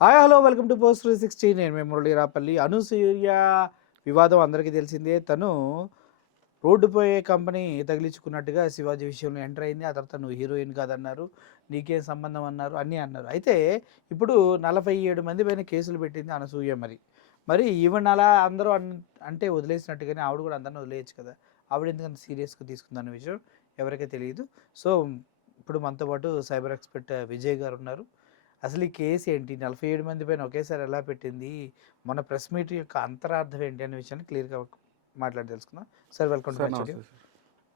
Hi hello welcome to post 360. నేను మీ మురళీరాపల్లి. అనసూయ వివాదం అందరికీ తెలిసిందే. తను రోడ్డుపై కంపెనీ తగిలించుకున్నట్టుగా శివాజీ విషయంలో ఎంటర్ అయింది. ఆ తర్వాత నువ్వు హీరోయిన్ కాదన్నారు, నీకేం సంబంధం అన్నారు, అన్నీ అన్నారు. అయితే ఇప్పుడు 47 మంది పైన కేసులు పెట్టింది అనసూయ. మరి ఈవెన్ అలా అందరూ అంటే వదిలేసినట్టుగానే ఆవిడ కూడా అందరిని వదిలేయచ్చు కదా. ఆవిడ ఎందుకంత సీరియస్గా తీసుకుందన్న విషయం ఎవరికీ తెలియదు. సో ఇప్పుడు మనతో పాటు సైబర్ ఎక్స్పర్ట్ విజయ్ గారు ఉన్నారు. అసలు ఈ కేసు ఏంటి, 47 మంది పైన ఒకేసారి ఎలా పెట్టింది, మన ప్రెస్ మీట్ యొక్క అంతరార్థం ఏంటి అనే విషయాన్ని క్లియర్గా మాట్లాడి తెలుసుకుందాం. Sir welcome to sir my నమస్తే స్టూడియో. సార్.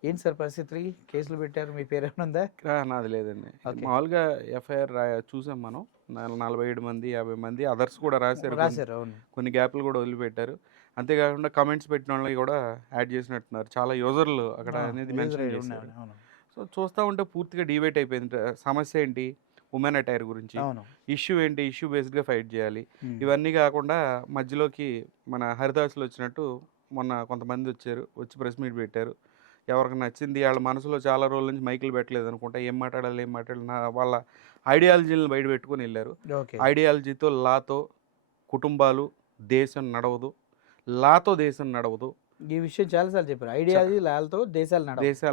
ఏంటి సార్ పరిస్థితి, కేసులు పెట్టారు, మీ పేరు ఏమైనా ఉందా? నాది లేదండి. ఓకే, మామూలుగా ఎఫ్ఐఆర్ చూసాం మనం. 47 మంది, 50 మంది అదర్స్ కూడా రాశారు. రాశారు, అవును. కొన్ని గ్యాప్లు కూడా వదిలిపెట్టారు. అంతేకాకుండా కమెంట్స్ పెట్టిన వాళ్ళని కూడా యాడ్ చేసినట్టున్నారు. చాలా యూజర్లు అక్కడ అనేది మెన్షన్ చేశారు. అవును, సో చూస్తూ ఉంటే పూర్తిగా డిబేట్ అయిపోయింది. సమస్య ఏంటి, ఉమెన్ అటైర్ గురించి. అవును. ఇష్యూ ఏంటి, ఇష్యూ బేస్డ్గా ఫైట్ చేయాలి. Hmm. ఇవన్నీ కాకుండా మధ్యలోకి మన హరిదాసులు వచ్చినట్టు మొన్న కొంతమంది వచ్చి ప్రెస్ మీట్ పెట్టారు. ఎవరికి నచ్చింది వాళ్ళ మనసులో చాలా రోజుల నుంచి మైకులు పెట్టలేదు అనుకుంటా, ఏం మాట్లాడాలి వాళ్ళ ఐడియాలజీలను బయట పెట్టుకొని వెళ్ళారు. ఓకే, ఐడియాలజీతో లాతో కుటుంబాలు, దేశం నడవదు, లాతో దేశం నడవదు, ఈ విషయం చాలాసార్లు చెప్పారు. ఐడియాలజీ లాలతో దేశాలు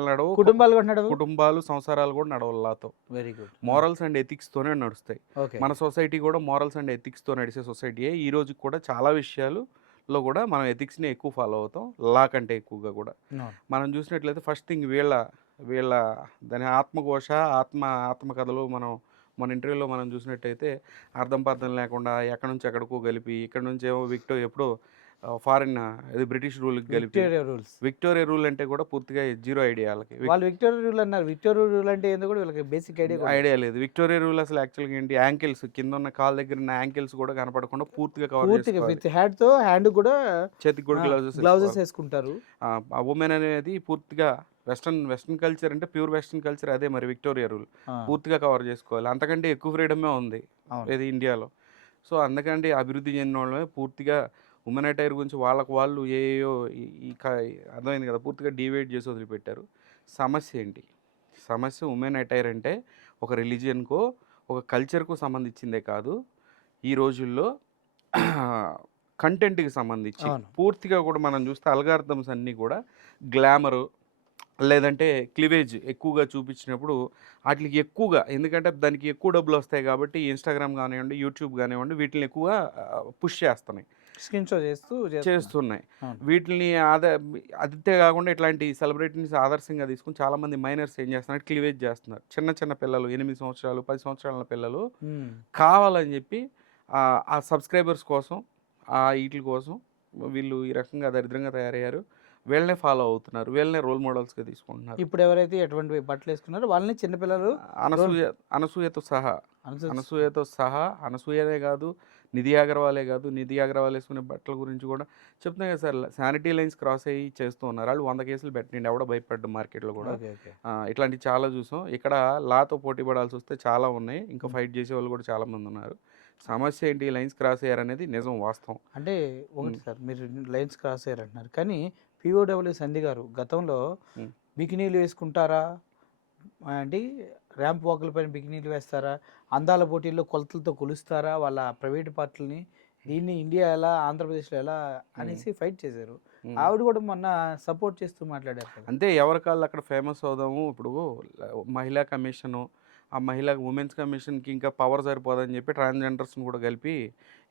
నడవు, కుటుంబాలు కూడా నడవు, కుటుంబాలు సంసారాలు కూడా నడవదు లాతో. Very good. మోరల్స్ అండ్ ఎథిక్స్తోనే నడుస్తాయి. ఓకే, మన సొసైటీ కూడా మోరల్స్ అండ్ ఎథిక్స్తో నడిచే సొసైటీయే. ఈ రోజుకి కూడా చాలా విషయాలలో కూడా మనం ఎథిక్స్ని ఎక్కువ ఫాలో అవుతాం, లా కంటే ఎక్కువగా కూడా. మనం చూసినట్లయితే ఫస్ట్ థింగ్ వీళ్ళ దాని ఆత్మఘోష, ఆత్మకథలు మన ఇంటర్వ్యూలో మనం చూసినట్టయితే అర్థం పర్థం లేకుండా ఎక్కడి నుంచి ఎక్కడికో కలిపి, ఇక్కడ నుంచి ఏమో ఎప్పుడో ఫారిన్ ఇది బ్రిటిష్ రూల్కి కలిపి. విక్టోరియా రూల్ అంటే కూడా పూర్తిగా జీరో ఐడియా వాళ్ళకి. వాళ్ళు విక్టోరియా రూల్ అన్నారు. విక్టోరియా రూల్ అంటే ఏందో కూడా వీళ్ళకి బేసిక్ ఐడియా లేదు. విక్టోరియా రూల్ అసలు యాక్చువల్గా ఏంటి, యాంకిల్స్ కింద ఉన్న కాళ్ళ దగ్గర ఉన్న యాంకిల్స్ కూడా కనపడకుండా పూర్తిగా కవర్ చేసుకోవాలి. విత్ హ్యాండ్ కూడా, చేతికి కూడా గ్లౌజెస్ వేసుకుంటారు. ఆ ఉమెన్ అనేది పూర్తిగా వెస్ట్రన్ కల్చర్ అంటే ప్యూర్ వెస్ట్రన్ కల్చర్ అదే. మరి విక్టోరియా రూల్ పూర్తిగా కవర్ చేసుకోవాలి. అంతకంటే ఎక్కువ ఫ్రీడమే ఉంది ఇది ఇండియాలో. సో అందుకంటే అభివృద్ధి చెందిన వాళ్ళమే పూర్తిగా ఉమెన్ అటైర్ గురించి వాళ్ళు ఏయో అర్థమైంది కదా, పూర్తిగా డివైడ్ చేసి వదిలిపెట్టారు. సమస్య ఏంటి, సమస్య ఉమెన్ అటైర్ అంటే ఒక రిలీజియన్కో ఒక కల్చర్కు సంబంధించిందే కాదు, ఈ రోజుల్లో కంటెంట్కి సంబంధించి పూర్తిగా కూడా మనం చూస్తే అల్గారిథమ్స్ అన్నీ కూడా గ్లామరు లేదంటే క్లివేజ్ ఎక్కువగా చూపించినప్పుడు వాటికి ఎక్కువగా, ఎందుకంటే దానికి ఎక్కువ డబ్బులు వస్తాయి కాబట్టి ఇన్స్టాగ్రామ్ కానివ్వండి, యూట్యూబ్ కానివ్వండి, వీటిని ఎక్కువగా పుష్ చేస్తున్నాయి, స్క్రీన్ షో చేస్తున్నాయి. వీటిని అదితే కాకుండా ఇట్లాంటి సెలబ్రిటీస్ ఆదర్శంగా తీసుకుని చాలామంది మైనర్స్ ఏం చేస్తున్నారు, క్లివేజ్ చేస్తున్నారు. చిన్న పిల్లలు 8 సంవత్సరాలు 10 సంవత్సరాల పిల్లలు కావాలని చెప్పి ఆ సబ్స్క్రైబర్స్ కోసం, వీటి కోసం వీళ్ళు ఈ రకంగా దరిద్రంగా తయారయ్యారు. వీళ్ళనే ఫాలో అవుతున్నారు, వీళ్ళనే రోల్ మోడల్స్గా తీసుకుంటున్నారు. ఇప్పుడు ఎవరైతే ఎటువంటి బట్టలు వేసుకున్నారో వాళ్ళని చిన్నపిల్లలు అనసూయతో సహా అనసూయనే కాదు, నిధి అగర్వాలే కాదు, నిధి అగర్వాల్ వేసుకునే బట్టల గురించి కూడా చెప్తున్నాయి కదా సార్. శానిటీ లైన్స్ క్రాస్ అయ్యి చేస్తూ ఉన్నారు. వాళ్ళు 100 కేసులు పెట్టండి, ఎవడో భయపడ్డం మార్కెట్లో కూడా. ఇట్లాంటివి చాలా చూసాం. ఇక్కడ లాతో పోటీ పడాల్సి వస్తే చాలా ఉన్నాయి, ఇంకా ఫైట్ చేసే వాళ్ళు కూడా చాలామంది ఉన్నారు. సమస్య ఏంటి, లైన్స్ క్రాస్ అయ్యారనేది నిజం, వాస్తవం. అంటే ఒకటి సార్, మీరు లైన్స్ క్రాస్ అయ్యారంటున్నారు, కానీ పిఓడబ్ల్యూ సంధి గారు గతంలో బికినీలు వేసుకుంటారా అంటే, ర్యాంప్ వాకుల పైన బికినీలు వేస్తారా, అందాల పోటీల్లో కొలతలతో కొలుస్తారా వాళ్ళ ప్రైవేట్ పార్టీలని, దీన్ని ఇండియా ఎలా, ఆంధ్రప్రదేశ్లో ఎలా అనేసి ఫైట్ చేశారు. ఆవిడ కూడా మొన్న సపోర్ట్ చేస్తూ మాట్లాడారు. అంతే, ఎవరికాళ్ళు అక్కడ ఫేమస్ అవుదాము. ఇప్పుడు మహిళా కమిషను, ఆ మహిళా ఉమెన్స్ కమిషన్కి ఇంకా పవర్ సరిపోదని చెప్పి ట్రాన్స్జెండర్స్ని కూడా కలిపి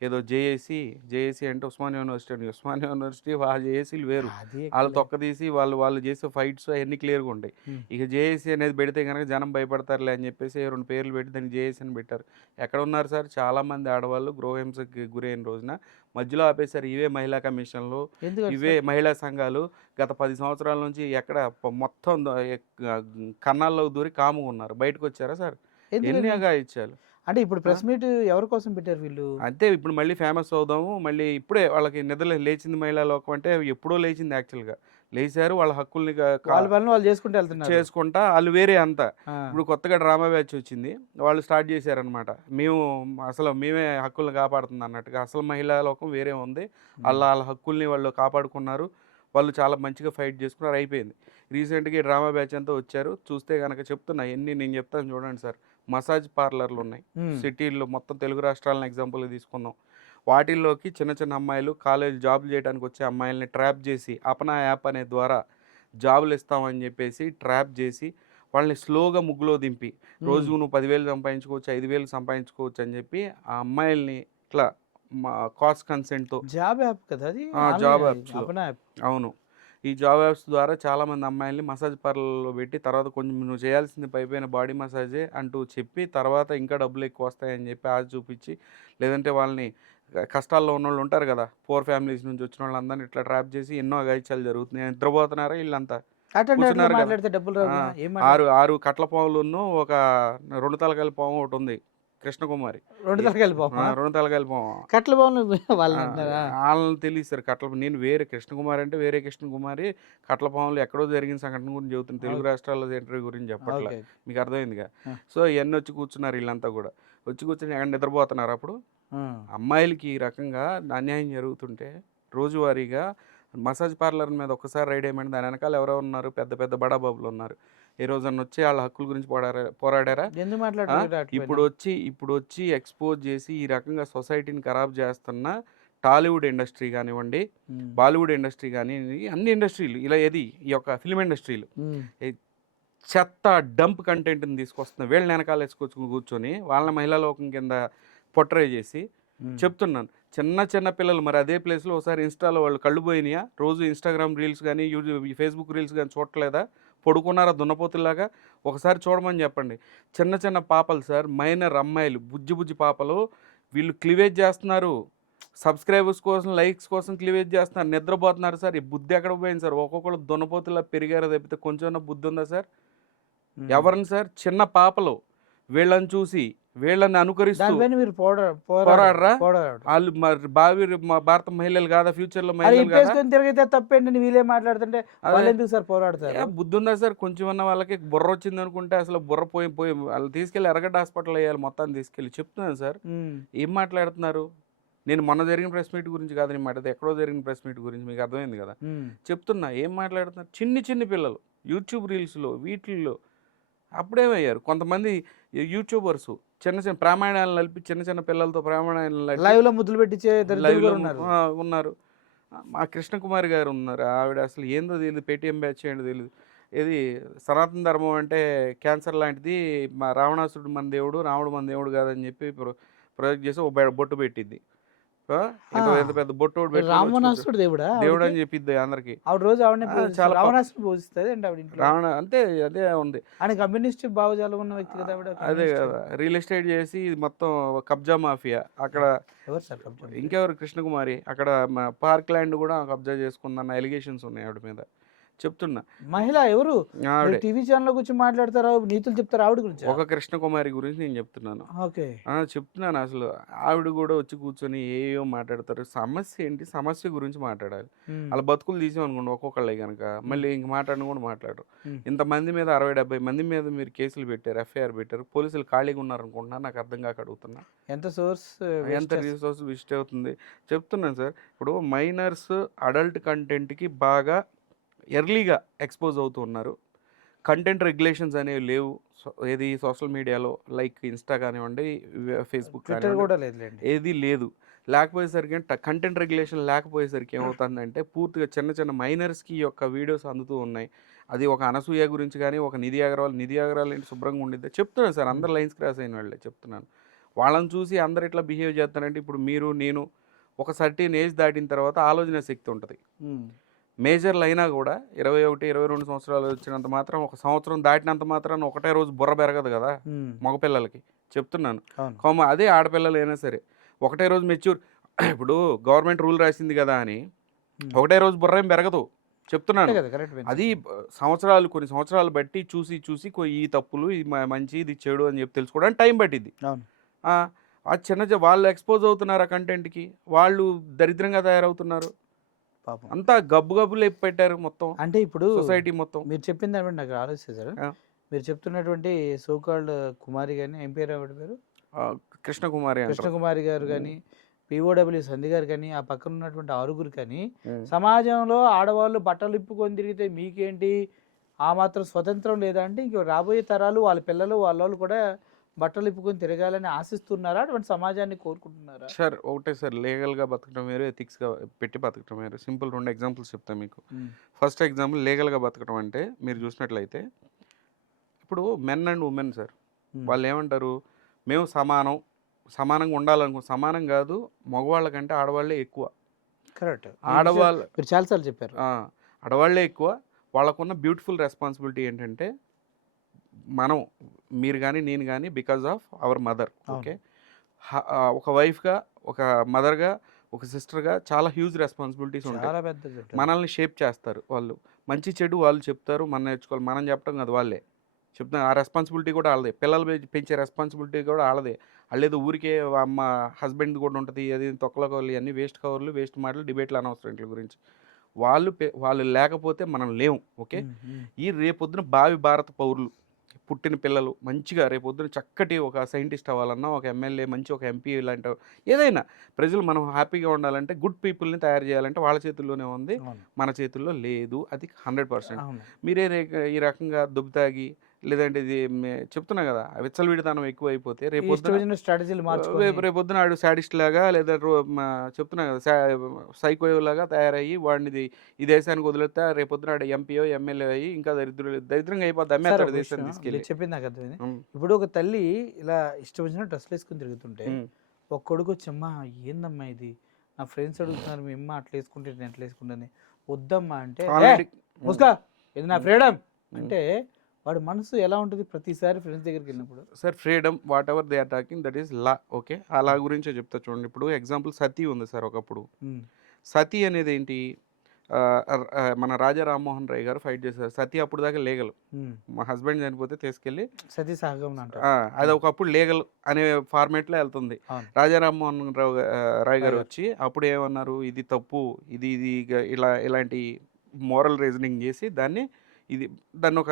ఏదో జేఏసీ అంటే ఉస్మానియా యూనివర్సిటీ ఆ జేఏసీలు వేరు, వాళ్ళు తొక్కదీసి వాళ్ళు చేసే ఫైట్స్ అవన్నీ క్లియర్గా ఉంటాయి. ఇక జేఏసీ అనేది పెడితే కనుక జనం భయపడతారులే అని చెప్పేసి 2 పేర్లు పెట్టి దానికి జేఏసీ అని పెట్టారు. ఎక్కడ ఉన్నారు సార్, చాలామంది ఆడవాళ్ళు గృహహింసకి గురైన రోజున మధ్యలో ఆపేశారు. ఇవే మహిళా కమిషన్లు, ఇవే మహిళా సంఘాలు గత 10 సంవత్సరాల నుంచి ఎక్కడ మొత్తం కన్నాల్లో దూరి కాముగా ఉన్నారు. బయటకు వచ్చారా సార్, ఎన్నిగా ఇచ్చారు. అంటే ఇప్పుడు ప్రెస్ మీట్ ఎవరి కోసం పెట్టారు వీళ్ళు? అంతే, ఇప్పుడు మళ్ళీ ఫేమస్ అవుదాము, మళ్ళీ ఇప్పుడే వాళ్ళకి నిద్ర లేచింది మహిళా లోకం అంటే ఎప్పుడో లేచింది. యాక్చువల్గా లేచారు, వాళ్ళ హక్కుల్ని వాళ్ళు చేసుకుంటా వాళ్ళు వేరే అంతా. ఇప్పుడు కొత్తగా డ్రామా బ్యాచ్ వచ్చింది, వాళ్ళు స్టార్ట్ చేశారనమాట, మేమే హక్కుల్ని కాపాడుతుంది అన్నట్టుగా. అసలు మహిళా లోకం వేరే ఉంది, వాళ్ళ హక్కుల్ని వాళ్ళు కాపాడుకున్నారు, వాళ్ళు చాలా మంచిగా ఫైట్ చేసుకున్నారు, అయిపోయింది. రీసెంట్గా డ్రామా బ్యాచ్ అంతా వచ్చారు. చూస్తే కనుక చెప్తున్నా ఎన్ని నేను చెప్తాను చూడండి సార్. మసాజ్ పార్లర్లు ఉన్నాయి సిటీల్లో, మొత్తం తెలుగు రాష్ట్రాలను ఎగ్జాంపుల్గా తీసుకుందాం. వాటిల్లోకి చిన్న చిన్న అమ్మాయిలు కాలేజ్ జాబులు చేయడానికి వచ్చే అమ్మాయిల్ని ట్రాప్ చేసి అపనా యాప్ అనే ద్వారా జాబులు ఇస్తామని చెప్పేసి ట్రాప్ చేసి వాళ్ళని స్లోగా ముగ్గులో దింపి రోజు నువ్వు 10,000 సంపాదించుకోవచ్చు, 5,000 సంపాదించుకోవచ్చు అని చెప్పి ఆ అమ్మాయిల్ని ఇట్లా కాస్ట్ కన్సెంట్తో జాబ్ యాప్ కదా అది, జాబ్ యాప్స్లో. అపనా యాప్. అవును. ఈ జాబ్ యాప్స్ ద్వారా చాలామంది అమ్మాయిల్ని మసాజ్ పార్లర్‌లో పెట్టి తర్వాత కొంచెం నువ్వు చేయాల్సింది పైపైన బాడీ మసాజే అంటూ చెప్పి తర్వాత ఇంకా డబ్బులు ఎక్కువ వస్తాయని చెప్పి ఆశ చూపించి, లేదంటే వాళ్ళని కష్టాల్లో ఉన్నోళ్ళు ఉంటారు కదా, పూర్ ఫ్యామిలీస్ నుంచి వచ్చిన వాళ్ళందరినీ ఇట్లా ట్రాప్ చేసి ఎన్నో అఘాయిత్యాలు జరుగుతున్నాయి. నిద్రపోతున్నారా వీళ్ళంతా కూర్చున్నారు కదా. మాట్లాడితే డబ్బులు రావు ఆ, కదా, ఏం 6 కట్ల పాములును ఒక 2 తలకాయల పాము ఒకటి ఉంది కృష్ణకుమారి. 2 తలకాయలు వెళ్ళిపోమా 2 తలకాయల పాము. కట్ల బాగులు వాళ్ళని అంటారా? వాళ్ళని తెలియదు సార్. నేను వేరే కృష్ణకుమారి అంటే వేరే కృష్ణకుమారి. కట్ల పాములు ఎక్కడో జరిగిన సంఘటన గురించి చెబుతుంది, తెలుగు రాష్ట్రాల్లో ఇంటర్వ్యూ గురించి చెప్పట్లా. ఓకే. మీకు అర్థమైందిగా. ఆ. సో ఇవన్నీ వచ్చి కూర్చున్నారు వీళ్ళంతా కూడా. వచ్చి కూర్చొని ఎక్కడ నిద్రపోతున్నారు అప్పుడు. అమ్మాయిలకి ఈ రకంగా అన్యాయం జరుగుతుంటే రోజువారీగా మసాజ్ పార్లర్ మీద ఒక్కసారి రైడ్ అయ్యమంటే దాని వెనకాల ఎవరో ఉన్నారు, పెద్ద పెద్ద బడాబాబులు ఉన్నారు. ఏ రోజన్నా వచ్చి వాళ్ళ హక్కుల గురించి పోరాడారా? ఎందుకు మాట్లాడారు? ఇప్పుడు వచ్చి ఎక్స్పోజ్ చేసి ఈ రకంగా సొసైటీని ఖరాబ్ చేస్తున్న టాలీవుడ్ ఇండస్ట్రీ కానివ్వండి, బాలీవుడ్ ఇండస్ట్రీ కానీ, అన్ని ఇండస్ట్రీలు ఇలా ఈ యొక్క ఫిల్మ్ ఇండస్ట్రీలు చెత్త డంప్ కంటెంట్ని తీసుకొస్తున్న వీళ్ళని వెనకాల వేసుకొచ్చుకుని కూర్చొని వాళ్ళ మహిళా లోకం కింద పొట్రే చేసి చెప్తున్నాను. చిన్న చిన్న పిల్లలు మరి అదే ప్లేస్లో ఒకసారి ఇన్స్టాలో వాళ్ళు కళ్ళు పోయినాయా? రోజు ఇన్స్టాగ్రామ్ రీల్స్ కానీ ఫేస్బుక్ రీల్స్ కానీ చూడట్లేదా? పడుకున్నారా దున్నపోతుల్లాగా? ఒకసారి చూడమని చెప్పండి. చిన్న చిన్న పాపలు సార్, మైనర్ అమ్మాయిలు, బుజ్జి పాపలు, వీళ్ళు క్లివేజ్ చేస్తున్నారు. సబ్స్క్రైబర్స్ కోసం, లైక్స్ కోసం క్లివేజ్ చేస్తున్నారు. నిద్రపోతున్నారు సార్. ఈ బుద్ధి ఎక్కడ పోయింది సార్? ఒక్కొక్కరు దున్నపోతుల్లా పెరిగారో తప్పితే కొంచెం బుద్ధి ఉందా సార్? ఎవరిని సార్? చిన్న పాపలు. వీళ్ళని చూసి వీళ్ళని అనుకరిస్తూ పోరాడరా? వాళ్ళు మరి భారత మహిళలు కాదా? ఫ్యూచర్ లో మహిళలు కాదా? తిరిగితే తప్పేంటి వీళ్ళే మాట్లాడుతుంటే వాళ్ళు ఎందుకు సార్ పోరాడతారు? బుద్ధి ఉందా సార్? కొంచెం ఉన్న వాళ్ళకి బుర్ర వచ్చింది అనుకుంటే అసలు బుర్ర పోయి వాళ్ళు తీసుకెళ్ళి ఎర్రగడ్డ హాస్పిటల్ వేయాలి మొత్తాన్ని తీసుకెళ్ళి. చెప్తున్నాను సార్. ఏం మాట్లాడుతున్నారు? నేను మొన్న జరిగిన ప్రెస్ మీట్ గురించి కాదు నేను మాట్లాడితే, ఎక్కడో జరిగిన ప్రెస్ మీట్ గురించి. మీకు అర్థమైంది కదా చెప్తున్నా. ఏం మాట్లాడుతున్నారు? చిన్ని పిల్లలు యూట్యూబ్ రీల్స్లో వీటిల్లో అప్పుడేమయ్యారు కొంతమంది యూట్యూబర్స్ చిన్న ప్రామాణ్యాలను నలిపి చిన్న పిల్లలతో ప్రామాణ్యాలను లైవ్లో ముద్దులు పెట్టించే ఉన్నారు. మా కృష్ణకుమారి గారు ఉన్నారు. ఆవిడ అసలు ఏందో తెలియదు, పేటీఎం బ్యాచ్ ఏంటో తెలియదు. ఏది సనాతన ధర్మం అంటే క్యాన్సర్ లాంటిది, మా రావణాసురుడు మన దేవుడు, రాముడు మన దేవుడు కాదని చెప్పి ప్రొజెక్ట్ చేసి ఒక బొట్టు పెట్టింది. ఎంత పెద్ద బొట్టు రావణాసురుడు దేవుడు అని చెప్పిద్ది అందరికి. రోజు చాలా రావణ అంతే అదే ఉంది. కమ్యూనిస్ట్ భావజాలం ఉన్న వ్యక్తి కదా ఆవిడ. అదే కదా, రియల్ ఎస్టేట్ చేసి ఇది మొత్తం కబ్జా మాఫియా అక్కడ. ఇంకెవరు? కృష్ణకుమారి. అక్కడ పార్క్ ల్యాండ్ కూడా కబ్జా చేసుకుందన్న ఎలిగేషన్స్ ఉన్నాయి ఆవిడ మీద. చెప్తున్నా. మహిళ ఎవరు? టీవీ ఛానల్ గురించి మాట్లాడతారు, నీతులు చెప్తారు ఆవిడ గురించి. ఒక కృష్ణకుమారి గురించి నేను చెప్తున్నాను. చెప్తున్నాను. అసలు ఆవిడ కూడా వచ్చి కూర్చొని ఏయో మాట్లాడతారు. సమస్య ఏంటి? సమస్య గురించి మాట్లాడాలి. అలా బతుకులు తీసామనుకోండి ఒక్కొక్కళ్ళే కనుక మళ్ళీ ఇంక మాట్లాడిన కూడా మాట్లాడరు. ఇంతమంది మీద 60-70 మంది మీద మీరు కేసులు పెట్టారు, ఎఫ్ఐఆర్ పెట్టారు. పోలీసులు ఖాళీగా ఉన్నారనుకుంటున్నా. నాకు అర్థం కాక అడుగుతున్నా. ఎంత రిసోర్స్ వేస్ట్ అవుతుంది చెప్తున్నాను సార్. ఇప్పుడు మైనర్స్ అడల్ట్ కంటెంట్కి బాగా ఎర్లీగా ఎక్స్పోజ్ అవుతూ ఉన్నారు. కంటెంట్ రెగ్యులేషన్స్ అనేవి లేవు. ఏది సోషల్ మీడియాలో లైక్ ఇన్స్టా కానివ్వండి, ఫేస్బుక్ కానివ్వండి, ఏది లేదు. లేకపోయేసరికి కంటెంట్ రెగ్యులేషన్ లేకపోయేసరికి ఏమవుతుందంటే పూర్తిగా చిన్న మైనర్స్కి యొక్క వీడియోస్ అందుతూ ఉన్నాయి. అది ఒక అనసూయ గురించి కానీ, ఒక నిధి అగర్వాల్ ఏంటి శుభ్రంగా ఉండిద్ది చెప్తున్నాను సార్. అందరు లైన్స్ క్రాస్ అయిన వాళ్ళే చెప్తున్నాను. వాళ్ళని చూసి అందరు ఇట్లా బిహేవ్ చేస్తారంటే ఇప్పుడు మీరు నేను ఒక సర్టెన్ ఏజ్ దాటిన తర్వాత ఆలోచన శక్తి ఉంటుంది. మేజర్లు అయినా కూడా 21-22 సంవత్సరాలు వచ్చినంత మాత్రం, ఒక సంవత్సరం దాటినంత మాత్రం ఒకటే రోజు బుర్ర పెరగదు కదా మగపిల్లలకి. చెప్తున్నాను. అదే ఆడపిల్లలు అయినా సరే ఒకటే రోజు మెచ్యూర్. ఇప్పుడు గవర్నమెంట్ రూల్ రాసింది కదా అని ఒకటే రోజు బుర్ర ఏం పెరగదు. చెప్తున్నాను. అది కొన్ని సంవత్సరాలు బట్టి చూసి ఈ తప్పులు, ఇది మంచి, ఇది చెడు అని చెప్పి తెలుసుకోవడానికి టైం పట్టింది. అది వాళ్ళు ఎక్స్పోజ్ అవుతున్నారు ఆ కంటెంట్కి, వాళ్ళు దరిద్రంగా తయారవుతున్నారు. అంతా గబ్బు లేపి పెట్టారు మొత్తం. అంటే ఇప్పుడు సొసైటీ మొత్తం. మీరు చెప్పింది అంటే నాకు ఆలోచించారు. మీరు చెప్తున్నటువంటి సోకాల్డ్ కుమారి కానీ, ఏం పేరు ఆవిడ పేరు? కృష్ణకుమారి గారు కానీ, పిఓడబ్ల్యూ సంధి గారు కానీ, ఆ పక్కన ఉన్నటువంటి 6 కానీ సమాజంలో ఆడవాళ్ళు బట్టలు ఇప్పుకొని తిరిగితే మీకేంటి, ఆ మాత్రం స్వతంత్రం లేదా అంటే ఇంక రాబోయే తరాలు వాళ్ళ పిల్లలు వాళ్ళోళ్ళు కూడా బట్టలు ఇప్పుకొని తిరగాలని ఆశిస్తున్నారా? అటువంటి సమాజాన్ని కోరుకుంటున్నారా? సార్ ఒకటే సార్, లీగల్‌గా బతకడం వేరు, ఎథిక్స్‌గా పెట్టి బతకడం వేరు. సింపుల్ 2 ఎగ్జాంపుల్స్ చెప్తా మీకు. హ్మ్. ఫస్ట్ ఎగ్జాంపుల్ లీగల్‌గా బతకడం అంటే మీరు చూసినట్లయితే ఇప్పుడు మెన్ అండ్ ఉమెన్ సార్. హ్మ్. వాళ్ళేమంటారు? మేము సమానం, సమానంగా సమానం గాదు, మగవాళ్ళ కంటే ఆడవాళ్ళే ఎక్కువ. కరెక్ట్. ఈ విషయం ఆడవాళ్ళు మీరు చాలా సార్లు చెప్పారు. ఆ! ఆడవాళ్ళే ఎక్కువ. వాళ్ళకున్న బ్యూటిఫుల్ రెస్పాన్సిబిలిటీ ఏంటంటే, మనం మీరు గాని, నేను గాని బికాజ్ ఆఫ్ అవర్ మదర్. అవును. ఓకే. ఒక వైఫ్‌గా, ఒక మదర్‌గా, ఒక సిస్టర్‌గా చాలా హ్యూజ్ రెస్పాన్సిబిలిటీస్ ఉంటాయి. చాలా పెద్దది ఉంటది. మనల్ని షేప్ చేస్తారు వాళ్ళు. మంచి, చెడు వాళ్ళు చెప్తారు. మనం నేర్చుకోవాలి. మనం చెప్పడం కాదు వాళ్ళే. చెప్తున్నా ఆ రెస్పాన్సిబిలిటీ కూడా ఆళ్ళదే. పిల్లలు పెంచే రెస్పాన్సిబిలిటీ కూడా ఆళ్ళదే. ఆళ్ళేదో ఊరికే అమ్మ హస్బెండ్‌ది కూడా ఉంటది. అది తొక్కలో కవర్లు ఇయన్నీ వేస్ట్ కవర్లు, వేస్ట్ మాటలు, డిబేట్‌లు అనవసరం ఈట్లి గురించి. వాళ్ళు లేకపోతే మనం లేము. ఓకే. హ్మ్. హ్మ్. ఈ రేపొద్దున భావి భారత పౌరులు, పుట్టిన పిల్లలు మంచిగా రేపొద్దున చక్కటి ఒక సైంటిస్ట్ అవ్వాలన్నా, ఒక ఎమ్మెల్యే, మంచి ఒక ఎంపీ ఇలాంటి ఏదైనా ప్రజలు మనం హ్యాపీగా ఉండాలంటే, గుడ్ పీపుల్‌ని తయారు చేయాలంటే వాళ్ళ చేతుల్లోనే ఉంది. అవును. మన చేతుల్లో లేదు. అది 100%. అవును. మీరే ఈ రకంగా దుబ్బు తాగి లేదంటే ఇది చెప్తున్నా కదా! విచ్చలవిడితనం ఎక్కువైపోతే ఈ ఇష్టం రేపొద్దున వచ్చిన స్ట్రాటజీలు మార్చుకొని రేపొద్దున ఆడు సాడిస్ట్ లాగా లేదా చెప్తున్నా కదా! సైకోలాగా తయారయ్యి వాడిని ఈ దేశానికి వదిలేస్తే రేపొద్దున ఆడు ఎంపీయో, ఎమ్మెల్యే అయ్యి ఇంకా దరిద్రంగా అయిపోద్ది. సార్ అమ్మేస్తాడు ఒక విషయం దేశాన్ని తీసుకెళ్ళి. మీరు చెప్పింది నాకు అర్థమైంది. హ్మ్. ఇప్పుడు ఒక తల్లి ఇలా ఇష్టం వచ్చిన డ్రెస్సులు వేసుకొని తిరుగుతుంటే హ్మ్. ఒక కొడుకు వచ్చి అమ్మా ఏందమ్మా ఇది నా ఫ్రెండ్స్ అడుగుతున్నారు మీ అమ్మ అట్లా వేసుకుంటే నేను ఎట్లా వేసుకుంటాను వద్దమ్మా అంటే ఏ ఆల్రెడీ హ్మ్. ముస్కా ఇది నా హ్మ్. ఫ్రీడమ్ హ్మ్. అంటే వాడి మనసు ఎలా ఉంటుంది ప్రతిసారి ఫ్రెండ్స్ దగ్గరికి వెళ్ళినప్పుడు? Sir freedom whatever they are talking that is law. Okay. ఆ లా గురించే చెప్తా చూడండి. ఇప్పుడు ఎగ్జాంపుల్ 'సతీ' ఉంది సార్ ఒకప్పుడు. ఉమ్, 'సతీ' అనేదేంటి? మన రాజా రామ్మోహన్ రాయ్ గారు ఫైట్ చేశారు. 'సతీ' అప్పటిదాకా లీగల్. ఉమ్. మా హస్బెండ్ చనిపోతే తీసుకెళ్ళి సతీ సహగమనం అంటారు. ఆ! అది ఉమ్, ఒకప్పుడు లీగల్ అనే ఫార్మాట్‌లో ఎళ్తుంది. అవును. రాజా రామ్మోహన్ రాయ్ రాయ్ గారు గారు వచ్చి అప్పుడు ఏమన్నారు? ఇది తప్పు. ఇది ఇలాంటి మోరల్ రీజనింగ్ చేసి దాన్నొక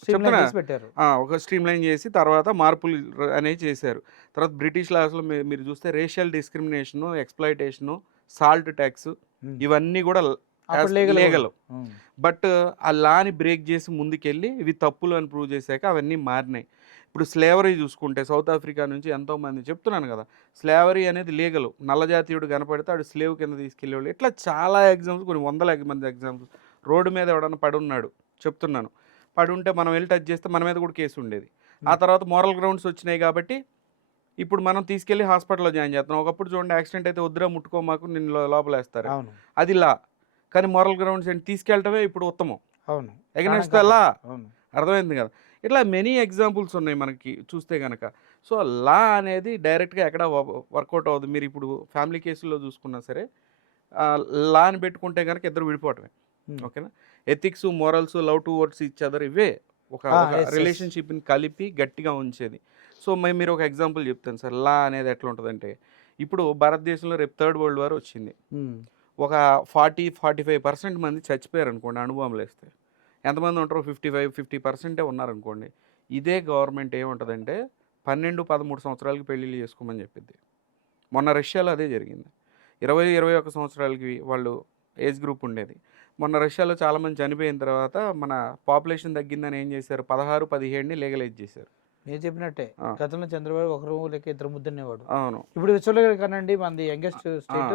స్ట్రీమ్ లైన్ చెప్తున్నా చేసి పెట్టారు. ఒక స్ట్రీమ్‌లైన్ చేసి తర్వాత మార్పులు అనేవి చేశారు. తర్వాత బ్రిటిష్ లాస్‌లో మీరు చూస్తే రేషియల్ డిస్క్రిమినేషను, ఎక్స్‌ప్లాయిటేషను, సాల్ట్ టాక్స్ ఉమ్, ఇవన్నీ కూడా అప్పుడు యాస్ లీగల్ కూడా లీగల్. ఉమ్, బట్ ఆ లాని బ్రేక్ చేసి ముందుకెళ్ళి ఇవి తప్పులు అని ప్రూవ్ చేశాక అవన్నీ మారినాయి. ఇప్పుడు స్లేవరీ చూసుకుంటే సౌత్ ఆఫ్రికా నుంచి ఎంతోమంది చెప్తున్నాను కదా! స్లేవరీ అనేది లీగల్. నల్లజాతీయుడు కనపడితే ఆడు స్లేవ్ కింద తీసుకెళ్ళేవాళ్ళు. ఇట్లా చాలా ఎగ్జాంపుల్స్ కొన్ని వందల మంది ఎగ్జాంపుల్స్. రోడ్డు మీద ఎవడన్నా పడున్నాడు చెప్తున్నాను. పడుంటే మనం వెళ్లి టచ్ చేస్తే మన మీద కూడా కేసు ఉండేది. ఆ ఉమ్, తర్వాత మోరల్ గ్రౌండ్స్ వచ్చినాయి కాబట్టి ఇప్పుడు మనం తీసుకెళ్ళి హాస్పిటల్‌లో జాయిన్ చేస్తున్నాం. ఒకప్పుడు చూడండి యాక్సిడెంట్ అయితే వద్దురా ముట్టుకోమాకు నిన్ను లోపలేస్తారు. అవును. అది లా. కానీ మోరల్ గ్రౌండ్స్ ఏంటి తీసుకెళ్ళటమే ఇప్పుడు ఉత్తమం. అవును. ప్రాణం ఎగనెస్ట్ ద లా. కాపాడు. అవును. అర్థమైంది కదా! ఇట్లా మెనీ ఎగ్జాంపుల్స్ ఉన్నాయి మనకి చూస్తే గనక. సో, లా అనేది డైరెక్ట్‌గా ఎక్కడ వర్కౌట్ అవ్వదు. మీరిప్పుడు ఫ్యామిలీ కేసుల్లో చూసుకున్నా సరే లాని పెట్టుకుంటే గనక ఇద్దరు విడిపోవటమే. ఉమ్. ఓకేనా? Ethics, morals, love towards each other ఇవే ఒక ఒక ఎస్ ఎస్. రిలేషన్‌షిప్‌ని కలిపి గట్టిగా ఉంచేది. సో, మీరు ఒక ఎగ్జాంపుల్ చెప్తాను సార్. లా అనేది ఎట్లుంటదంటే, ఇప్పుడు భారతదేశంలో రేపు థర్డ్ వరల్డ్ వార్ వచ్చింది. ఒక 45% మంది చచ్చిపోయారనుకోండి అణుబాంబులేస్తే. ఎంతమంది ఉంటారు? 50% ఉన్నారనుకోండి. ఇదే గవర్నమెంట్ ఏముంటదంటే 12, 13 సంవత్సరాలకి పెళ్ళిళ్ళు చేసుకోమని చెప్పిద్ది. మొన్న రష్యాలో అదే జరిగింది. 20, 21 సంవత్సరాలకి వాళ్ళు ఏజ్ గ్రూప్ ఉండేది. మొన్న రష్యాలో చాలామంది చనిపోయిన తర్వాత మన పాపులేషన్ తగ్గిందని ఏం చేశారు? 16, 17ని లీగలైజ్ చేశారు. మీరు చెప్పినట్టే. ఆ! గతంలో చంద్రబాబు ఒకరు లేక ఇద్దరు ముద్దనేవాడు. అవును. ఇప్పుడు విచ్చలవిడిగా కనండి మనది యంగెస్ట్ ఆ! స్టేట్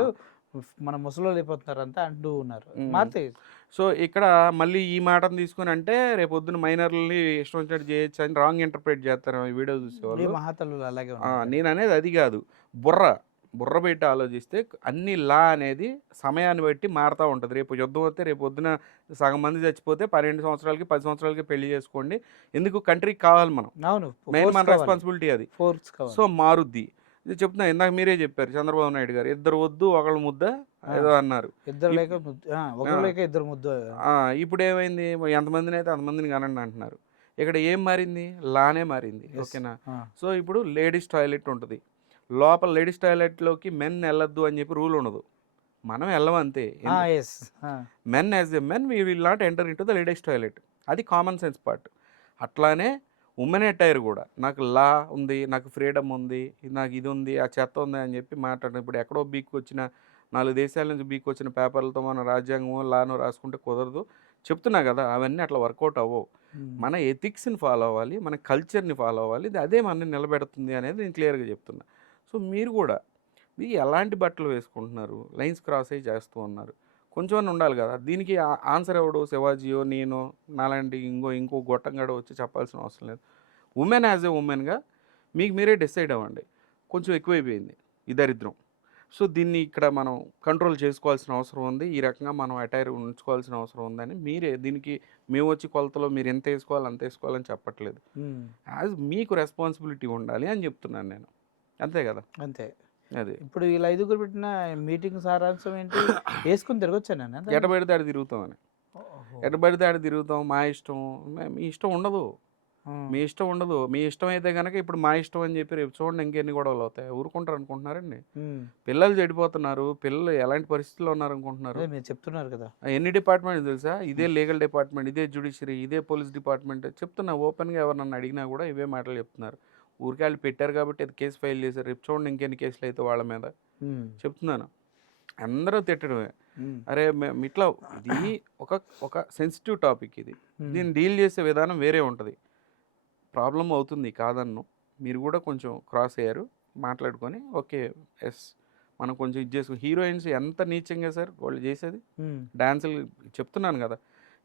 మన ముసలోళ్ళు అయిపోతున్నారు అంతా అంటూ ఉన్నారు. హ్మ్. మారుతాయి. సో, ఇక్కడ మళ్ళీ ఈ మాటను తీసుకొని అంటే రేపొద్దున మైనర్‌లని ఇష్టం వచ్చినట్టు చేయొచ్చు అని రాంగ్ ఇంటర్ప్రిట్ చేస్తారు ఈ వీడియో ఈ చూసేవాళ్ళు. మహాతల్లులు అలాగే ఉన్నారులెండి. నేననేది అది గాదు. బుర్ర. బుర్ర పెట్టి ఆలోచిస్తే అన్ని లా అనేది సమయాన్ని బట్టి మారతా ఉంటది. రేపు యుద్ధం వస్తే రేపొద్దున సగం మంది చచ్చిపోతే 12 సంవత్సరాలకి, 10 సంవత్సరాలకి పెళ్లి చేసుకోండి. ఎందుకు కంట్రీకి కావాలి మనం. అవును. మెయిన్ ఫోర్స్ మన కావాలి. రెస్పాన్సిబిలిటీ అది. ఫోర్స్ సో, కావాలి. మారుద్ది. ఇది చెప్తున్నా ఇందాక మీరే చెప్పారు చంద్రబాబు నాయుడు గారు. ఇద్దరు వద్దు ఒకళ్ళు ముద్ద ఆ! ఏదో అన్నారు. ఇద్దరు ఇప్ లేక ఆ! ఒకరు లేక ఇద్దరు ముద్దు. ఆ! ఇప్పుడేమైంది ఎంతమందినైతే అంతమందిని కనండి అంటున్నారు. ఇక్కడ ఏం మారింది? లానే మారింది. యెస్. ఓకేనా? ఆ! సో, ఇప్పుడు లేడీస్ టాయిలెట్ ఉంటది. లోపల లేడీస్ టాయిలెట్‌లోకి మెన్ ఎళ్ళొద్దు అని చెప్పి రూల్ ఉండదు. మనం ఎళ్ళం అంతే. Yes. Ah! Men as a men we will not enter into the ladies toilet. అది కామన్ సెన్స్ పార్ట్. అట్లానే వుమెన్ అటైర్ గూడా. నాకు లా ఉంది, నాకు ఫ్రీడమ్ ఉంది, నాకు ఇది ఉంది, ఆ చెత్త ఉంది అని చెప్పి మాట్లాడడం. ఇప్పుడు ఎక్కడో బీక్కొచ్చిన 4 దేశాల నుంచి బీక్కొచ్చిన పేపర్లతో మనం రాజ్యాంగమో, లానో రాసుకుంటే కుదరదు. చెప్తున్నా కదా, అవన్నీ అట్లా వర్కౌట్ అవ్వవు. మన ఎథిక్స్ని ఫాలో అవ్వాలి, మన కల్చర్ని ఫాలో అవ్వాలి, అదే మనని నిలబెడుతుంది అనేది నేను క్లియర్గా చెప్తున్నా. సో మీరు కూడా ఇది ఎలాంటి బట్టలు వేసుకుంటున్నారు, లైన్స్ క్రాస్ అయ్యి చేస్తూ ఉన్నారు, కొంచెం ఉండాలి కదా. దీనికి ఆన్సర్ ఎవడు, శివాజీయో నేను నాలాంటి ఇంకో గొట్టంగాడో వచ్చి చెప్పాల్సిన అవసరం లేదు. ఉమెన్ యాజ్ ఏ ఉమెన్గా మీకు మీరే డిసైడ్ అవ్వండి, కొంచెం ఎక్కువైపోయింది ఈ దరిద్రం. సో దీన్ని ఇక్కడ మనం కంట్రోల్ చేసుకోవాల్సిన అవసరం ఉంది, ఈ రకంగా మనం అటైర్ ఉంచుకోవాల్సిన అవసరం ఉందని మీరే దీనికి మేము వచ్చి కొలతలో మీరు ఎంత వేసుకోవాలి అంత వేసుకోవాలని చెప్పట్లేదు. యాజ్ మీకు రెస్పాన్సిబిలిటీ ఉండాలి అని చెప్తున్నాను నేను, అంతే కదా. అంతే. అది ఇప్పుడు వీళ్ళు 5గురు పెట్టిన మీటింగ్ సారాంశం ఏంటి? వేసుకుని తిరగొచ్చాను ఎటబడితే ఆడ తిరుగుతామని. ఎటబడితే ఆడ తిరుగుతాం, మా ఇష్టం. మీ ఇష్టం ఉండదు, మీ ఇష్టం ఉండదు. మీ ఇష్టం అయితే కనుక ఇప్పుడు మా ఇష్టం అని చెప్పి రేపు చూడండి ఇంకెన్ని గొడవలు అవుతాయి. ఊరుకుంటారు అనుకుంటున్నారండి? పిల్లలు చెడిపోతున్నారు, పిల్లలు ఎలాంటి పరిస్థితుల్లో ఉన్నారు అనుకుంటున్నారు? మీరు చెప్తున్నారు కదా, ఎన్ని డిపార్ట్మెంట్ తెలుసా? ఇదే లీగల్ డిపార్ట్మెంట్, ఇదే జ్యుడిషియరీ, ఇదే పోలీస్ డిపార్ట్మెంట్. చెప్తున్నా ఓపెన్గా, ఎవరు నన్ను అడిగినా కూడా ఇవే మాటలు చెప్తున్నారు. ఊరికే వాళ్ళు పెట్టారు కాబట్టి అది కేసు ఫైల్ చేశారు, రేపు చూడండి ఇంకెన్ని కేసులు అయితే వాళ్ళ మీద. చెప్తున్నాను, అందరూ తిట్టడమే. అరే ఇట్లా ఇది ఒక సెన్సిటివ్ టాపిక్, ఇది దీన్ని డీల్ చేసే విధానం వేరే ఉంటుంది. ప్రాబ్లం అవుతుంది కాదన్ను, మీరు కూడా కొంచెం క్రాస్ అయ్యారు, మాట్లాడుకొని ఓకే ఎస్ మనం కొంచెం ఇది చేసుకుని. హీరోయిన్స్ ఎంత నీచంగా సార్ వాళ్ళు చేసేది, డాన్సులు చెప్తున్నాను కదా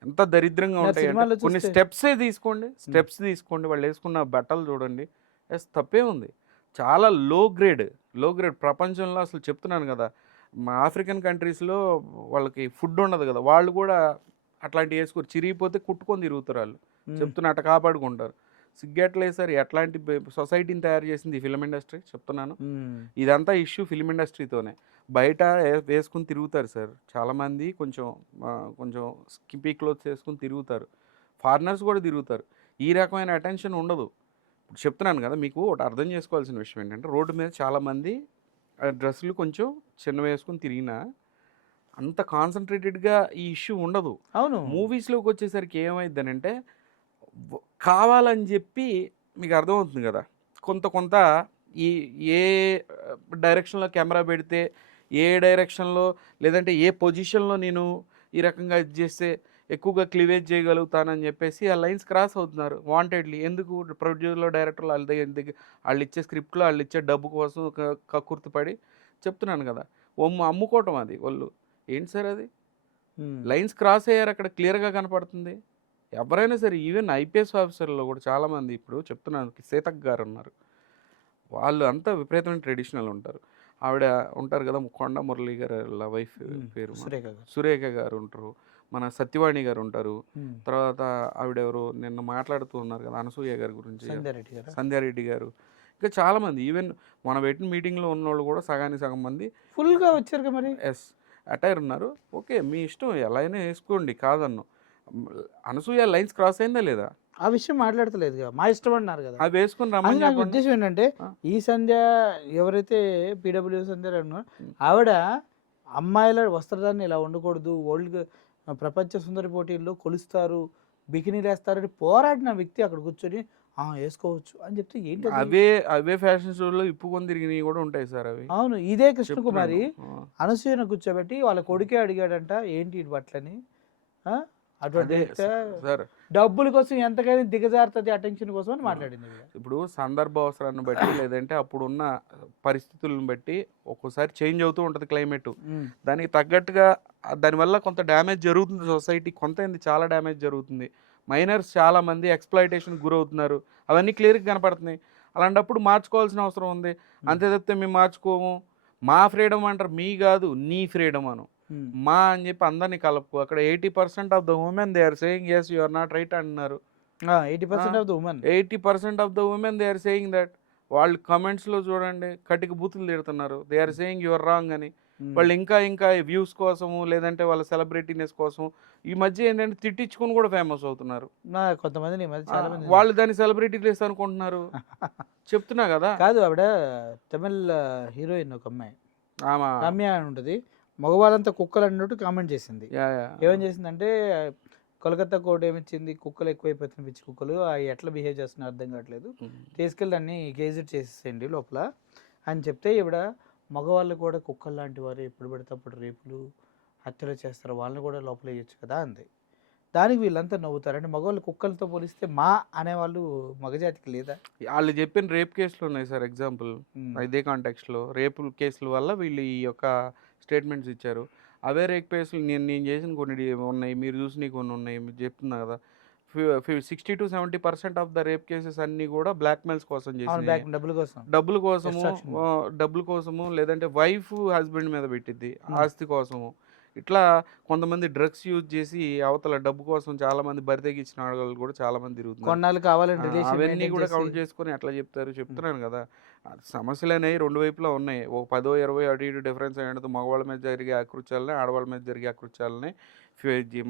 ఎంత దరిద్రంగా ఉంటాయి. కొన్ని స్టెప్సే తీసుకోండి, స్టెప్స్ తీసుకోండి, వాళ్ళు వేసుకున్న బట్టలు చూడండి, ఎస్ తప్పే ఉంది. చాలా లో గ్రేడ్ ప్రపంచంలో అసలు చెప్తున్నాను కదా, మా ఆఫ్రికన్ కంట్రీస్లో వాళ్ళకి ఫుడ్ ఉండదు కదా, వాళ్ళు కూడా అట్లాంటివి వేసుకోరు, చిరిగిపోతే కుట్టుకొని తిరుగుతారు వాళ్ళు. చెప్తున్నా అట్లా కాపాడుకుంటారు. సిగ్గట్లేదు సార్, ఎట్లాంటి సొసైటీని తయారు చేసింది ఈ ఫిల్మ్ ఇండస్ట్రీ. చెప్తున్నాను ఇదంతా ఇష్యూ ఫిల్మ్ ఇండస్ట్రీతోనే. బయట వేసుకుని తిరుగుతారు సార్ చాలామంది, కొంచెం స్కిప్పీ క్లోత్స్ వేసుకుని తిరుగుతారు, ఫారినర్స్ కూడా తిరుగుతారు. ఈ రకమైన అటెన్షన్ ఉండదు. ఇప్పుడు చెప్తున్నాను కదా మీకు, ఒకటి అర్థం చేసుకోవాల్సిన విషయం ఏంటంటే, రోడ్డు మీద చాలామంది డ్రెస్సులు కొంచెం చిన్న వేసుకుని తిరిగినా అంత కాన్సన్ట్రేటెడ్గా ఈ ఇష్యూ ఉండదు. అవును, మూవీస్లోకి వచ్చేసరికి ఏమైందనంటే కావాలని చెప్పి మీకు అర్థమవుతుంది కదా, కొంత ఈ ఏ డైరెక్షన్లో కెమెరా పెడితే, ఏ డైరెక్షన్లో లేదంటే ఏ పొజిషన్లో నేను ఈ రకంగా ఇది చేస్తే ఎక్కువగా క్లివేజ్ చేయగలుగుతానని చెప్పేసి ఆ లైన్స్ క్రాస్ అవుతున్నారు వాంటెడ్లీ. ఎందుకు? ప్రొడ్యూసర్లో డైరెక్టర్లు వాళ్ళ దగ్గర వాళ్ళు ఇచ్చే స్క్రిప్ట్లో వాళ్ళు ఇచ్చే డబ్బు కోసం కక్కుర్తిపడి. చెప్తున్నాను కదా, అమ్ముకోవటం అది వాళ్ళు. ఏంటి సార్ అది? లైన్స్ క్రాస్ అయ్యారు అక్కడ, క్లియర్గా కనపడుతుంది. ఎవరైనా సరే, ఈవెన్ ఐపీఎస్ ఆఫీసర్లో కూడా చాలామంది, ఇప్పుడు చెప్తున్నాను సీతక్ గారు ఉన్నారు, వాళ్ళు అంతా విపరీతమైన ట్రెడిషనల్ ఉంటారు. ఆవిడ ఉంటారు కదా, కొండ మురళి గారు వాళ్ళ వైఫ్ పేరు సురేఖ గారు ఉంటారు, మన సత్యవాణి గారు ఉంటారు, తర్వాత ఆవిడెవరు నిన్న మాట్లాడుతూ ఉన్నారు కదా అనసూయ గారి గురించి, సంధ్యారెడ్డి గారు, ఇంకా చాలామంది. ఈవెన్ మన పెట్టిన మీటింగ్లో ఉన్న వాళ్ళు కూడా సగానికి సగం మంది ఫుల్గా వచ్చారు మరి. ఎస్ అటైర్ ఉన్నారు. ఓకే మీ ఇష్టం, ఎలా అయినా వేసుకోండి కాదన్ను. అనసూయ లైన్స్ క్రాస్ అయిందా లేదా? ఆ విషయం మాట్లాడతలేదు, మా ఇష్టం అన్నారు కదా, అవి వేసుకుని రమ్మని. నాకు ఉద్దేశం ఏంటంటే, ఈ సంధ్య ఎవరైతే పీడబ్ల్యూ సంధ్య ఆవిడ అమ్మాయిల వస్త్రదాన్ని ఇలా ఉండకూడదు, వరల్డ్ ప్రపంచ సుందరి పోటీల్లో కొలుస్తారు, బికినీలు వేస్తారని పోరాడిన వ్యక్తి అక్కడ కూర్చొని వేసుకోవచ్చు అని చెప్తే ఏంటి? అవే ఫ్యాషన్ షోలో ఇప్పుకొని తిరిగినవి కూడా ఉంటాయి సార్ అవి. అవును, ఇదే కృష్ణకుమారి అనసూయను కూర్చోబెట్టి వాళ్ళ కొడుకే అడిగాడంట ఏంటి బట్టలని. అటువంటి డబ్బుల కోసం ఎంతకైనా దిగజారుతుంది అటెన్షన్ కోసం అని మాట్లాడింది. ఇప్పుడు సందర్భ అవసరాన్ని బట్టి లేదంటే అప్పుడున్న పరిస్థితులను బట్టి ఒక్కోసారి చేంజ్ అవుతూ ఉంటుంది క్లైమేట్, దానికి తగ్గట్టుగా దానివల్ల కొంత డ్యామేజ్ జరుగుతుంది సొసైటీ, చాలా డ్యామేజ్ జరుగుతుంది. మైనర్స్ చాలామంది ఎక్స్‌ప్లాయిటేషన్ గురవుతున్నారు, అవన్నీ క్లియర్గా కనపడుతున్నాయి. అలాంటప్పుడు మార్చుకోవాల్సిన అవసరం ఉంది. అంతే తప్పితే మేము మార్చుకోము, మా ఫ్రీడమ్ అంటారు, మీ కాదు నీ ఫ్రీడమ్ అను. మా అని చెప్పి అందరినీ కలుపుకో. అక్కడ 80% of the women they are saying yes you are not right అంటున్నారు. 80% of the women 80% of the women they are saying that. వాళ్ళు కమెంట్స్లో చూడండి కటికి బూతులు తిడుతున్నారు, they are saying you are wrong అని. వాళ్ళు ఇంకా వ్యూస్ కోసము లేదంటే వాళ్ళ సెలబ్రిటీనెస్ కోసం ఈ మధ్య ఏంటంటే తిట్టించుకొని కూడా ఫేమస్ అవుతున్నారు కొంతమంది. వాళ్ళు దాన్ని సెలబ్రిటీనెస్ అనుకుంటున్నారు. చెప్తున్నా కదా. కాదు, ఆవిడ తమిళ్ హీరోయిన్ ఒక అమ్మాయి రమ్య అని ఉంటుంది, మగవాళ్ళంతా కుక్కలు అన్నట్టు కామెంట్ చేసింది. ఏమని చేసిందంటే, కోల్కతా కోర్టు ఏమిచ్చింది, కుక్కలు ఎక్కువైపోతున్నాయి, పిచ్చి కుక్కలు అవి ఎట్లా బిహేవ్ చేస్తున్నాయి అర్థం కావట్లేదు, తీసుకెళ్ళి దాన్ని గేజెట్ చేసేసేయండి లోపల అని చెప్తే, ఇవిడ మగవాళ్ళు కూడా కుక్కలు లాంటి వారు ఎప్పుడు పడితే అప్పుడు రేపులు హత్యలు చేస్తారు, వాళ్ళని కూడా లోపల వేయచ్చు కదా అంది. దానికి వీళ్ళంతా నవ్వుతారు. అంటే మగవాళ్ళు కుక్కలతో పోలిస్తే మా అనేవాళ్ళు మగజాతికి లేదా? వాళ్ళు చెప్పిన రేప్ కేసులు ఉన్నాయి సార్ ఎగ్జాంపుల్. హ్మ్. ఇదే కాంటెక్స్‌లో రేపుల కేసుల వల్ల వీళ్ళు ఈ యొక్క స్టేట్మెంట్స్ ఇచ్చారు. అవే రేప్ కేసులు నేను నేను చేసిన కొన్ని ఉన్నాయి. మీరు చూసినవి కొన్ని ఉన్నాయి. మీకు చెప్తున్నా కదా! 60-70% ఆఫ్ ద రేప్ కేసెస్ అన్నీ కూడా బ్లాక్‌మెయిల్స్ కోసం అవును. చేసినయే. డబ్బుల కోసం. డబ్బుల కోసము ఎక్స్‌ట్రాక్షన్. డబ్బుల కోసము లేదంటే వైఫ్ హస్బెండ్ మీద పెట్టిద్ది. హ్మ్. ఆస్తి కోసము. ఇట్లా కొంతమంది డ్రగ్స్ యూజ్ చేసి అవతల డబ్బు కోసం చాలామంది బరి తెగించిన ఆడవాళ్ళు కూడా చాలామంది తిరుగుతున్నారు. కొన్నాళ్ళు కావాలని రిలేషన్ అవన్నీ మెయింటైన్ కూడా చేసి కౌంట్ చేసుకొని ఎట్లా చెప్తారు? హ్మ్. చెప్తున్నాను కదా! సమస్యలనేవి 2 వైపులా ఉన్నాయి. ఓ 10, 20 అటు ఇటు డిఫరెన్స్ అయినట్టు మగవాళ్ళ మీద జరిగే అకృత్యాలని, ఆడవాళ్ళ మీద జరిగే అకృత్యాలని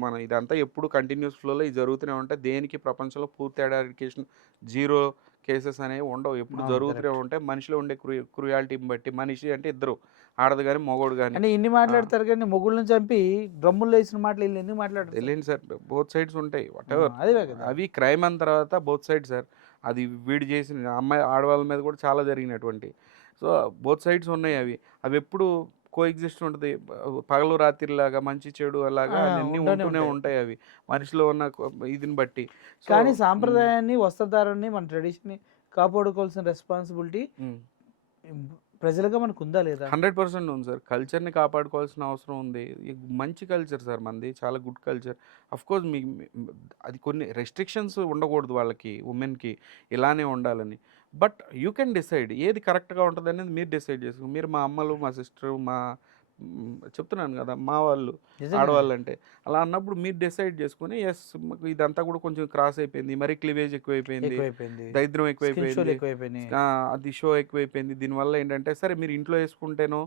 మనం ఇదంతా ఎప్పుడు కంటిన్యూస్ ఫ్లోలో ఇది జరుగుతూనే ఉంటాయి. దేనికి ప్రపంచంలో పూర్తి ఎరాడికేషన్ జీరో కేసెస్ అనేవి ఉండవు. ఎప్పుడు అవును. జరుగుతూనే కరెక్ట్. ఉంటాయి. మనిషిలో ఉండే క్రుయాలిటీని బట్టి మనిషి అంటే ఇద్దరు ఆడది గాని, మగోడు గాని. అంటే ఇన్ని ఆ! మాట్లాడతారు కానీ మొగుళ్ళని చంపి డ్రమ్ముల్లో వేసిన మాటలు వీళ్ళు ఎందుకు మాట్లాడరు సార్? తెలియండి సార్. బోత్ సైడ్స్ ఉంటాయి. ఆ! వాటెవర్. అదే కదా! అవి క్రైమ్ అన్న తర్వాత బోత్ సైడ్స్ సార్. అది వీడు చేసిన అమ్మాయి ఆడవాళ్ళ మీద కూడా చాలా జరిగినటువంటియి. సో, బోత్ సైడ్స్ ఉన్నాయి అవి. అవెప్పుడు కోఎగ్జిస్ట్ ఉంటది. పగలు రాత్రిలాగా, మంచి చెడు అలాగా ఆ! అన్నీ ఉండనే ఉంటూనే ఉంటాయి. ఉంటాయి అవి. మనిషిలో ఉన్న ఇదిని బట్టి. సో కానీ హ్మ్. సాంప్రదాయాన్ని, వస్త్రధారణని, మన ట్రెడిషన్‌ని కాపాడుకోవాల్సిన రెస్పాన్సిబిలిటీ హ్మ్. ప్రజలుగా మనకుందా లేదా? 100% ఉంది సార్. కల్చర్‌ని కాపాడుకోవాల్సిన అవసరం ఉంది. మంచి కల్చర్ సార్ మనది. చాలా గుడ్ కల్చర్. ఆఫ్‌కోర్స్ మీ మీ అది కొన్ని రెస్ట్రిక్షన్స్ ఉండకూడదు వాళ్ళకి, వుమెన్‌కి ఇలానే ఉండాలని. బట్ యూ కెన్ డిసైడ్ ఏది కరెక్ట్‌గా ఉంటదనేది మీరు డిసైడ్ చేసుకోండి. మీరు మా అమ్మలు, మా సిస్టరు, చెప్తున్నాను గదా! మా వాళ్ళు, నిజంగానే. ఆడవాళ్ళంటే. అలా అన్నప్పుడు మీరు డిసైడ్ చేసుకొని యెస్ మాకు ఇదంతా కూడా కొంచెం క్రాస్ అయిపోయింది. మరీ క్లీవేజ్ ఎక్కువైపోయింది. ఎక్కువైపోయింది. దరిద్రం స్కిన్ షోలు ఎక్కువైపోయింది. ఎక్కువైపోయినాయి. అది షో ఎక్కువైపోయింది. దీనివల్ల ఏంటంటే, సరే మీరు ఇంట్లో యేసుకుంటేనో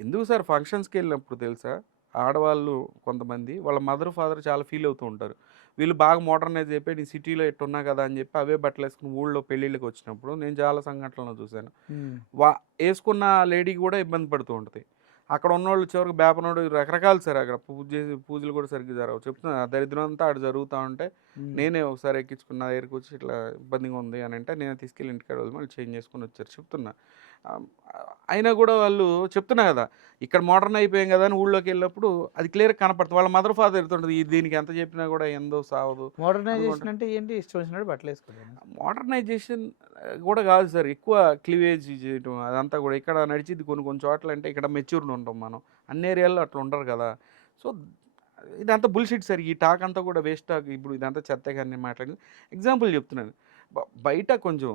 ఎందుకు సార్ ఫంక్షన్స్‌కెళ్ళినప్పుడు తెలుసా? ఆడవాళ్ళు కొంతమంది వాళ్ళ మదర్, ఫాదర్ చాలా ఫీల్ అవుతూ ఉంటారు. వీళ్ళు బాగా మోడర్నైజ్ అయిపోయి నేను సిటీలో ఇట్టున్నా కదా! అని చెప్పి అవే బట్టలేసుకొని ఊళ్ళో పెళ్ళిళ్ళకొచ్చినప్పుడు నేను చాలా సంఘటనలు చూశాను. హ్మ్. వా యేసుకున్న లేడీ గూడా ఇబ్బంది పడుతూ ఉంటది. అక్కడ ఉన్నోళ్ళు చివరికి బేపనోడు రకరకాలు సార్ అక్కడ పూజలు కూడా సరిగ్గా జరగవు. చెప్తున్నా ఆ దరిద్రం అంతా ఆడ జరుగుతా ఉంటే హ్మ్. నేనే ఒకసారి ఎక్కించుకున్న నా దగ్గరికొచ్చి ఇట్లా ఇబ్బందిగా ఉంది అని అంటే నేనే తీసుకెళ్ళి ఇంటికాడ వదిలి మళ్ళీ చేంజ్ చేసుకొని వచ్చారు. చెప్తున్నా. ఆహ్, అయినా గూడా వాళ్ళు చెప్తున్నా గదా! ఇక్కడ మోడర్న్ అయిపోయాం గదా! అని ఊళ్ళోకెళ్ళినప్పుడు అది క్లియర్‌గా కనపడుతుంది. వాళ్ళ మదర్, ఫాదర్ ఎళ్తుంటది. దీనికి ఎంత చెప్పినా గూడా ఎందో సావదు అనుకుంట. మోడర్నైజేషన్ అంటే ఏంటి? ఇష్టం వచ్చినట్టు బట్టలేసుకోవడమేనా? మోడర్నైజేషన్ గూడా గాదు సార్. ఎక్కువ క్లీవేజ్ చేయటం అదంతా గూడా. ఇక్కడ నడిచిద్ది కొన్ని కొన్ని చోట్లంటే ఇక్కడ మెచ్యూర్డ్ ఉంటాం మనం. అన్ని ఏరియాల్లో అట్లా ఉండరు గదా! సో, ఇదంతా బుల్‌షిట్ సార్. ఈ టాక్ అంతా గూడా వేస్ట్ టాక్. ఇప్పుడు ఇదంతా చెత్తే గాని నేను మాట్లాడింది. ఎగ్జాంపుల్ చెప్తున్నాను. బయట కొంచెం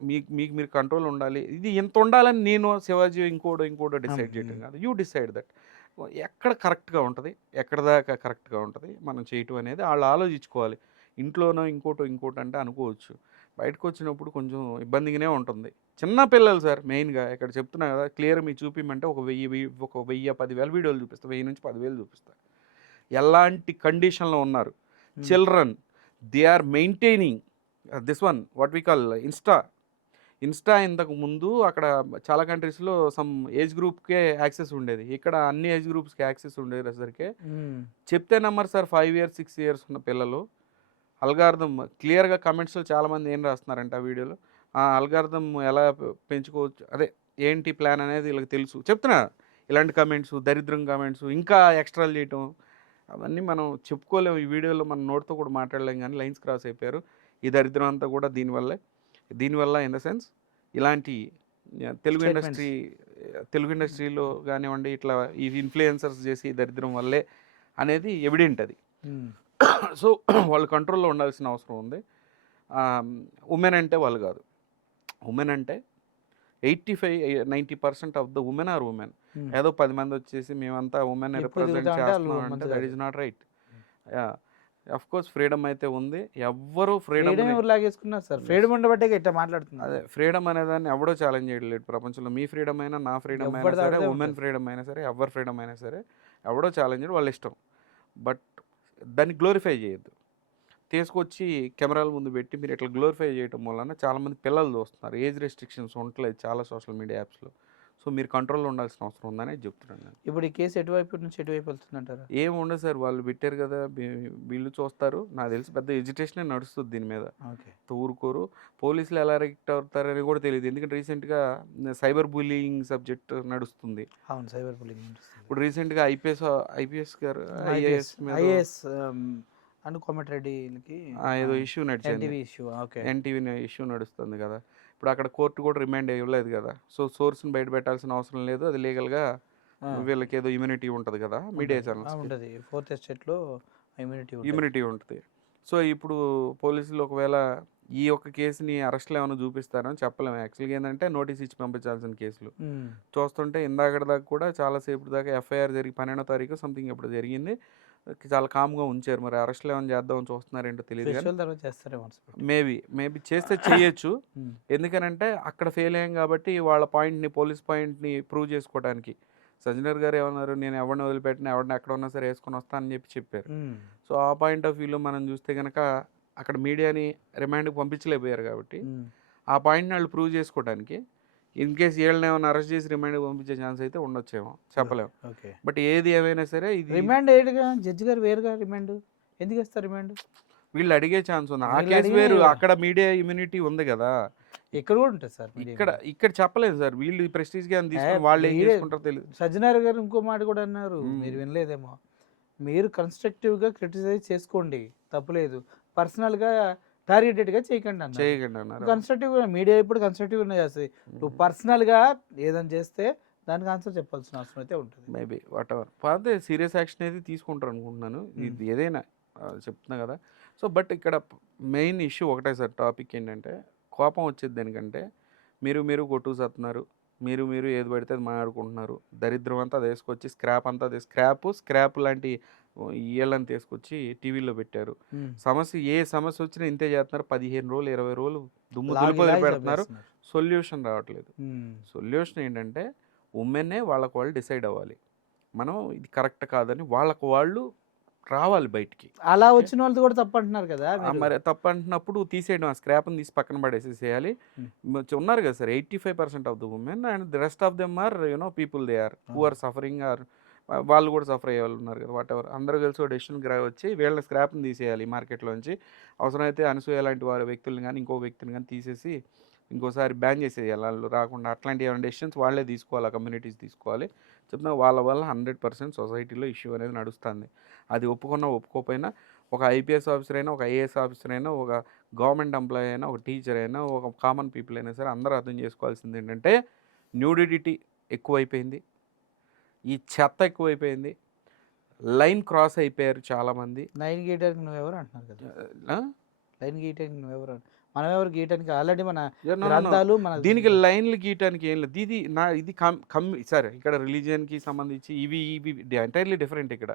మీకు మీకు మీరు కంట్రోల్ ఉండాలి. ఇది ఇంత ఉండాలని నేను శివాజీ ఇంకోడో హ్మ్. డిసైడ్ చేయటం హ్మ్. కాదు. You decide that. ఎక్కడ కరెక్ట్‌గా ఉంటది? ఎక్కడి దాకా కరెక్ట్‌గా ఉంటది? మనం చేయటం అనేది ఆళ్ళు ఆలోచించుకోవాలి. ఇంట్లోనో ఇంకోటో అంటే అనుకోవచ్చు. బయటకొచ్చినప్పుడు కొంచెం ఇబ్బందిగానే ఉంటుంది. చిన్న పిల్లలు సార్ మెయిన్‌గా ఇక్కడ చెప్తున్నా కదా! క్లియర్ మీకు చూపియమంటే ఒక 1000, 10,000 వీడియోలు చూపిస్తా. 1000-10,000 చూపిస్తా. ఎలాంటి కండిషన్‌లో ఉన్నారు. Hmm. Children they are maintaining this one what we call Insta. ఇంతకు ముందు అక్కడ చాలా కంట్రీస్‌లో సమ్ ఏజ్ గ్రూప్‌కే యాక్సెస్ ఉండేది. ఇక్కడ అన్ని ఏజ్ గ్రూప్స్‌కి యాక్సెస్ ఉండేసరికి హ్మ్. చెప్తే నమ్మరు సార్ 5 ఇయర్స్, 6 ఇయర్స్ ఉన్న పిల్లలు. అల్గారిథమ్ క్లియర్‌గా కామెంట్స్‌లో చాలామంది ఏం రాస్తున్నారంటే ఆ వీడియోలో, ఆ అల్గారిథమ్ ఎలా పెంచుకోవచ్చు అదే ఏంటి ప్లాన్ అనేది వీళ్ళకి తెలుసు. చెప్తున్నా ఇలాంటి కామెంట్స్, దరిద్రం కామెంట్స్ ఇంకా ఎక్స్ట్రాలు చేయటం అవన్నీ మనం చెప్పుకోలేము. ఈ వీడియోలో మన నోటితో కూడా మాట్లాడలేం గానీ లైన్స్ క్రాస్ అయిపోయారు. ఈ దరిద్రం అంతా కూడా దీనివల్లే. దీనివల్ల ఇన్ ద సెన్స్ ఇలాంటి తెలుగు స్టేట్మెంట్స్. ఇండస్ట్రీ తెలుగు ఇండస్ట్రీలో గానివ్వండి, ఇట్లా ఈ ఇన్‌ఫ్లుయెన్సర్స్ చేసి ఈ దరిద్రం వల్లే అనేది ఎవిడెంట్ అది. హ్మ్. సో, వాళ్ళు కంట్రోల్‌లో ఉండాల్సిన అవసరం ఉంది. వుమెన్ అంటే వాళ్ళు గాదు. వుమెన్ అంటే 90% of the women are women. Hmm. ఏదో 10 మందొచ్చేసి మేమంతా వుమెన్‌ని ఎప్పుడు రిప్రజెంట్ తిరుగుతామంటే ఆళ్ళు చేస్తున్నాం అంటే మందు దట్ కాదు. Is not right. హ్మ్. యాహ్! ఆఫ్‌కోర్స్ ఫ్రీడమ్ అయితే ఉంది. ఎవ్వరు ఫ్రీడమ్ ఫ్రీడమ్‌ని ఎవరు లాగేసుకున్నారు సార్? యెస్. ఫ్రీడమ్ ఉండబట్టే ఇట్టా మాట్లాడుతున్నారు. అదే ఫ్రీడమ్ అనేదాన్ని ఎవడో ఛాలెంజ్ చేయలేడు ప్రపంచంలో. మీ ఫ్రీడమ్ అయినా, నా ఫ్రీడమ్ అయినా ఎవరిది సరే, ఆడిదే వుమెన్ ఉంటది. ఫ్రీడమ్ అయినా సరే, ఎవరి ఫ్రీడమ్ అయినా సరే, ఎవడో ఛాలెంజ్ చేయడు. వాళ్ళ ఇష్టం. బట్ దాన్ని గ్లోరిఫై చేయొద్దు. తీసుకొచ్చి కెమెరాల ముందు పెట్టి మీరు ఇట్లా గ్లోరిఫై చేయటం వలన చాలామంది పిల్లలు చూస్తున్నారు. ఏజ్ రెస్ట్రిక్షన్స్ ఉండట్లేదు చాలా సోషల్ మీడియా యాప్స్‌లో. సో, మీరు కంట్రోల్‌లో ఉండాల్సిన అవసరం ఉందనే చెప్తున్నాను నేను. ఇప్పుడు ఈ కేసు ఎటువైపు నుంచి ఎటువైపు వెళ్తుందంటారా? ఏమి ఉండదు సార్. వాళ్ళు పెట్టారు కదా! వీళ్ళు చూస్తారు. నాకు తెలిసి పెద్ద ఎజిటేషనే నడుస్తది దీని మీద. ఓకే. ఊరుకోరు. పోలీసులు ఎలా రియాక్ట్ అవుతారని కూడా తెలీదు. ఎందుకంటే రీసెంట్‌గా సైబర్ బుల్లీయింగ్ సబ్జెక్ట్ నడుస్తుంది. అవును. సైబర్ బుల్లింగ్ నడుస్తుంది. ఇప్పుడు రీసెంట్‌గా ఐపీఎస్ గారు ఐపీఎస్, ఐఏఎస్ మీద ఐఏఎస్ కోమటిరెడ్డికి ఏదో ఇష్యూ నడిచింది, NTV issue. Okay. NTV issue నడుస్తుంది కదా. ఇప్పుడు అక్కడ కోర్టు కూడా రిమాండ్ ఇవ్వలేదు కదా, సో సోర్స్ని బయట పెట్టాల్సిన అవసరం లేదు, అది లీగల్గా వీళ్ళకి ఏదో ఇమ్యూనిటీ ఉంటుంది కదా మీడియా ఛానల్స్, ఉంటుంది. ఫోర్త్ ఎస్టేట్లో ఇమ్యూనిటీ ఇమ్యూనిటీ ఉంటుంది. సో ఇప్పుడు పోలీసులు ఒకవేళ ఈ ఒక్క కేసుని అరెస్ట్లో ఏమైనా చూపిస్తారని చెప్పలేము. యాక్చువల్గా ఏంటంటే నోటీస్ ఇచ్చి పంపించాల్సిన కేసులు చూస్తుంటే ఇందాకటి దాకా కూడా చాలాసేపు దాకా ఎఫ్ఐఆర్ జరిగి 12వ తారీఖు సంథింగ్ ఇప్పుడు జరిగింది, చాలా కామ్గా ఉంచారు. మరి అరెస్ట్లో ఏమైనా చేద్దామని చూస్తున్నారేంటో తెలియదు కానీ తర్వాత చేస్తారేమో. మేబీ చేస్తే చేయొచ్చు. ఎందుకనంటే అక్కడ ఫెయిల్ అయ్యాం కాబట్టి వాళ్ళ పాయింట్ని, పోలీస్ పాయింట్ని ప్రూవ్ చేసుకోవడానికి సజ్జనర్ గారు ఏమన్నారు, నేను ఎవరిని వదిలిపెట్టిన ఎవరిని ఎక్కడ ఉన్నా సరే వేసుకొని వస్తానని చెప్పారు. సో ఆ పాయింట్ ఆఫ్ వ్యూలో మనం చూస్తే కనుక అక్కడ మీడియాని రిమాండ్కి పంపించలేకపోయారు కాబట్టి ఆ పాయింట్ని వాళ్ళు ప్రూవ్ చేసుకోవడానికి ఇన్ కేస్ వీళ్ళని ఏమైనా అరెస్ట్ చేసి రిమాండ్కి పంపించే ఛాన్స్ అయితే ఉండొచ్చేమో, చెప్పలేము. బట్ ఏది ఏమైనా సరే ఇది రిమాండ్ ఏడుగా జడ్జి గారు వేరుగా రిమాండ్ ఎందుకు ఇస్తారు? రిమాండ్ వీళ్ళు అడిగే ఛాన్స్ ఉంది. ఆ కేసు వేరు, అక్కడ మీడియా ఇమ్యూనిటీ ఉంది కదా. ఇక్కడ కూడా ఉంటుంది సార్. ఇక్కడ చెప్పలేదు సార్, వీళ్ళు ప్రెస్టీజ్ గా తీసుకుని వాళ్ళు ఏం చేసుకుంటారో తెలియదు. సజ్జనార్ గారు ఇంకో మాట కూడా అన్నారు, మీరు వినలేదేమో. మీరు కన్స్ట్రక్టివ్గా క్రిటిసైజ్ చేసుకోండి, తప్పులేదు, పర్సనల్గా టార్గెటెడ్గా చేయకండి అన్నారు. కన్స్ట్రక్టివ్గా మీడియా ఇప్పుడు కన్స్ట్రక్టివ్గా చేస్తుంది. నువ్వు పర్సనల్గా ఏదైనా చేస్తే దానికి ఆన్సర్ చెప్పాల్సిన అవసరం అయితే ఉంటుంది. మేబీ వాట్ ఎవర్ అదే సీరియస్ యాక్షన్ అయితే తీసుకుంటారు అనుకుంటున్నాను. ఇది ఏదైనా చెప్తున్నా కదా. సో బట్ ఇక్కడ మెయిన్ ఇష్యూ ఒకటే సార్, టాపిక్ ఏంటంటే కోపం వచ్చేది దానికంటే మీరు కొట్టుకుతున్నారు, మీరు ఏది పడితే అది మాట్లాడుకుంటున్నారు, దరిద్రం అంతా అది వేసుకొచ్చి స్క్రాప్ అంతా స్క్రాప్ లాంటి ఈళ్ళని తీసుకొచ్చి టీవీలో పెట్టారు. ఏ సమస్య వచ్చినా ఇంతే చేస్తున్నారు, 15 రోజులు 20 రోజులు దుమ్ము దులిపోయి పెడుతున్నారు, సొల్యూషన్ రావట్లేదు. సొల్యూషన్ ఏంటంటే ఉమెన్నే వాళ్ళకు వాళ్ళు డిసైడ్ అవ్వాలి, మనం ఇది కరెక్ట్ కాదని వాళ్ళకు వాళ్ళు రావాలి బయటికి. అలా వచ్చిన వాళ్ళతో కూడా తప్పు అంటున్నారు కదా. మరి తప్పు అంటున్నప్పుడు తీసేయడం, ఆ స్క్రాప్ని తీసి పక్కన పడేసేసేయాలి. ఉన్నారు కదా sir 85% of the women and the rest of them are people they are who are suffering, are వాళ్ళు కూడా సఫర్ అయ్యే వాళ్ళు ఉన్నారు కదా. వాట్ ఎవర్ అందరూ కలిసి డెసిషన్ వచ్చి వీళ్ళ స్క్రాప్ని తీసేయాలి మార్కెట్లోంచి. అవసరమైతే అనసూయ లాంటి వారి వ్యక్తులను కానీ ఇంకో వ్యక్తిని కానీ తీసేసి ఇంకోసారి బ్యాన్ చేసేయాలి, వాళ్ళు రాకుండా. అట్లాంటి ఏమైనా డెసిషన్స్ వాళ్ళే తీసుకోవాలి, ఆ కమ్యూనిటీస్ తీసుకోవాలి. చెప్తున్నా వాళ్ళ వల్ల 100% సొసైటీలో ఇష్యూ అనేది నడుస్తుంది. అది ఒప్పుకున్నా ఒప్పుకోకపోయినా ఒక ఐపీఎస్ ఆఫీసర్ అయినా, ఒక ఐఏఎస్ ఆఫీసర్ అయినా, ఒక గవర్నమెంట్ ఎంప్లాయీ అయినా, ఒక టీచర్ అయినా, ఒక కామన్ పీపుల్ అయినా సరే అందరూ అర్థం చేసుకోవాల్సింది ఏంటంటే న్యూడిటీ ఎక్కువైపోయింది, ఈ చెత్త ఎక్కువైపోయింది, లైన్ క్రాస్ అయిపోయారు చాలామంది. లైన్ గీయడానికి నువ్వెవరు అంటున్నారు కదా. లైన్ గీయడానికి నువ్వెవరు, మనం ఎవరు గీయటానికి ఆల్రెడీ మన గ్రంథాలు దీనికి లైన్లు గీయటానికి ఏం లేదు. ఇది సరే ఇక్కడ రిలీజియన్కి సంబంధించి ఇవి ఎంటైర్లీ డిఫరెంట్. ఇక్కడ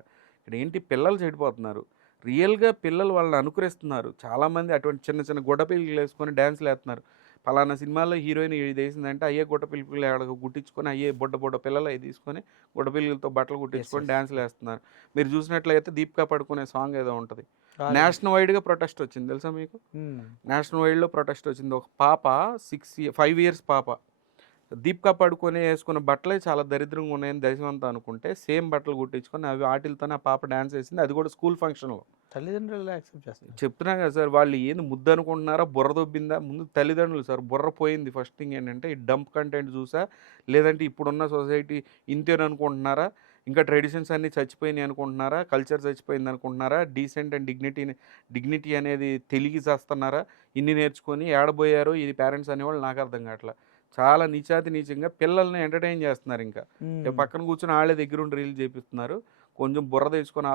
ఏంటి, పిల్లలు చెడిపోతున్నారు, రియల్గా పిల్లలు వాళ్ళని అనుకరిస్తున్నారు. చాలామంది అటువంటి చిన్న చిన్న గుడ్డ పిల్లలు వేసుకొని డ్యాన్స్లు వేస్తున్నారు. పలానా సినిమాలో హీరోయిన్ ఇది వేసిందంటే అయ్యే గుడ్డ పిల్లలు గుట్టించుకొని అయ్యే బుడ్డ పిల్లలు అవి తీసుకొని గుడ్డ పిల్లలతో బట్టలు కుట్టించుకొని డ్యాన్స్లు వేస్తున్నారు. మీరు చూసినట్లయితే దీపికా పడుకునే సాంగ్ ఏదో ఉంటుంది, నేషనల్ వైడ్గా ప్రొటెస్ట్ వచ్చింది తెలుసా మీకు? నేషనల్ వైడ్లో ప్రొటెస్ట్ వచ్చింది. ఒక పాప 5 years పాప దీపికా పడుకొని వేసుకున్న బట్టలే చాలా దరిద్రంగా ఉన్నాయని దేశం అంతా అనుకుంటే సేమ్ బట్టలు కుట్టించుకొని అవి వాటిలతోనే ఆ పాప డ్యాన్స్ వేసింది, అది కూడా స్కూల్ ఫంక్షన్లో. తల్లిదండ్రులు యాక్సెప్ట్ చేస్తారు. చెప్తున్నా కదా సార్, వాళ్ళు ఏంది ముద్దు అనుకుంటున్నారా, బుర్ర దొబ్బిందా? ముందు తల్లిదండ్రులు సార్, బుర్ర పోయింది. ఫస్ట్ థింగ్ ఏంటంటే ఈ డంప్ కంటెంట్ చూసా, లేదంటే ఇప్పుడున్న సొసైటీ ఇంతేని అనుకుంటున్నారా, ఇంకా ట్రెడిషన్స్ అన్నీ చచ్చిపోయినాయి అనుకుంటున్నారా, కల్చర్ చచ్చిపోయింది అనుకుంటున్నారా, డీసెంట్ అండ్ డిగ్నిటీ అనేది తెలిగి చేస్తున్నారా, ఇన్ని నేర్చుకొని ఏడబోయారో ఇది పేరెంట్స్ అనేవాళ్ళు నాకు అర్థం కావట్లా. చాలా నీచంగా పిల్లల్ని ఎంటర్టైన్ చేస్తున్నారు. ఇంకా పక్కన కూర్చొని వాళ్ళే దగ్గరుండి రీల్ చేపిస్తున్నారు. కొంచెం బుర్ర తెచ్చుకొని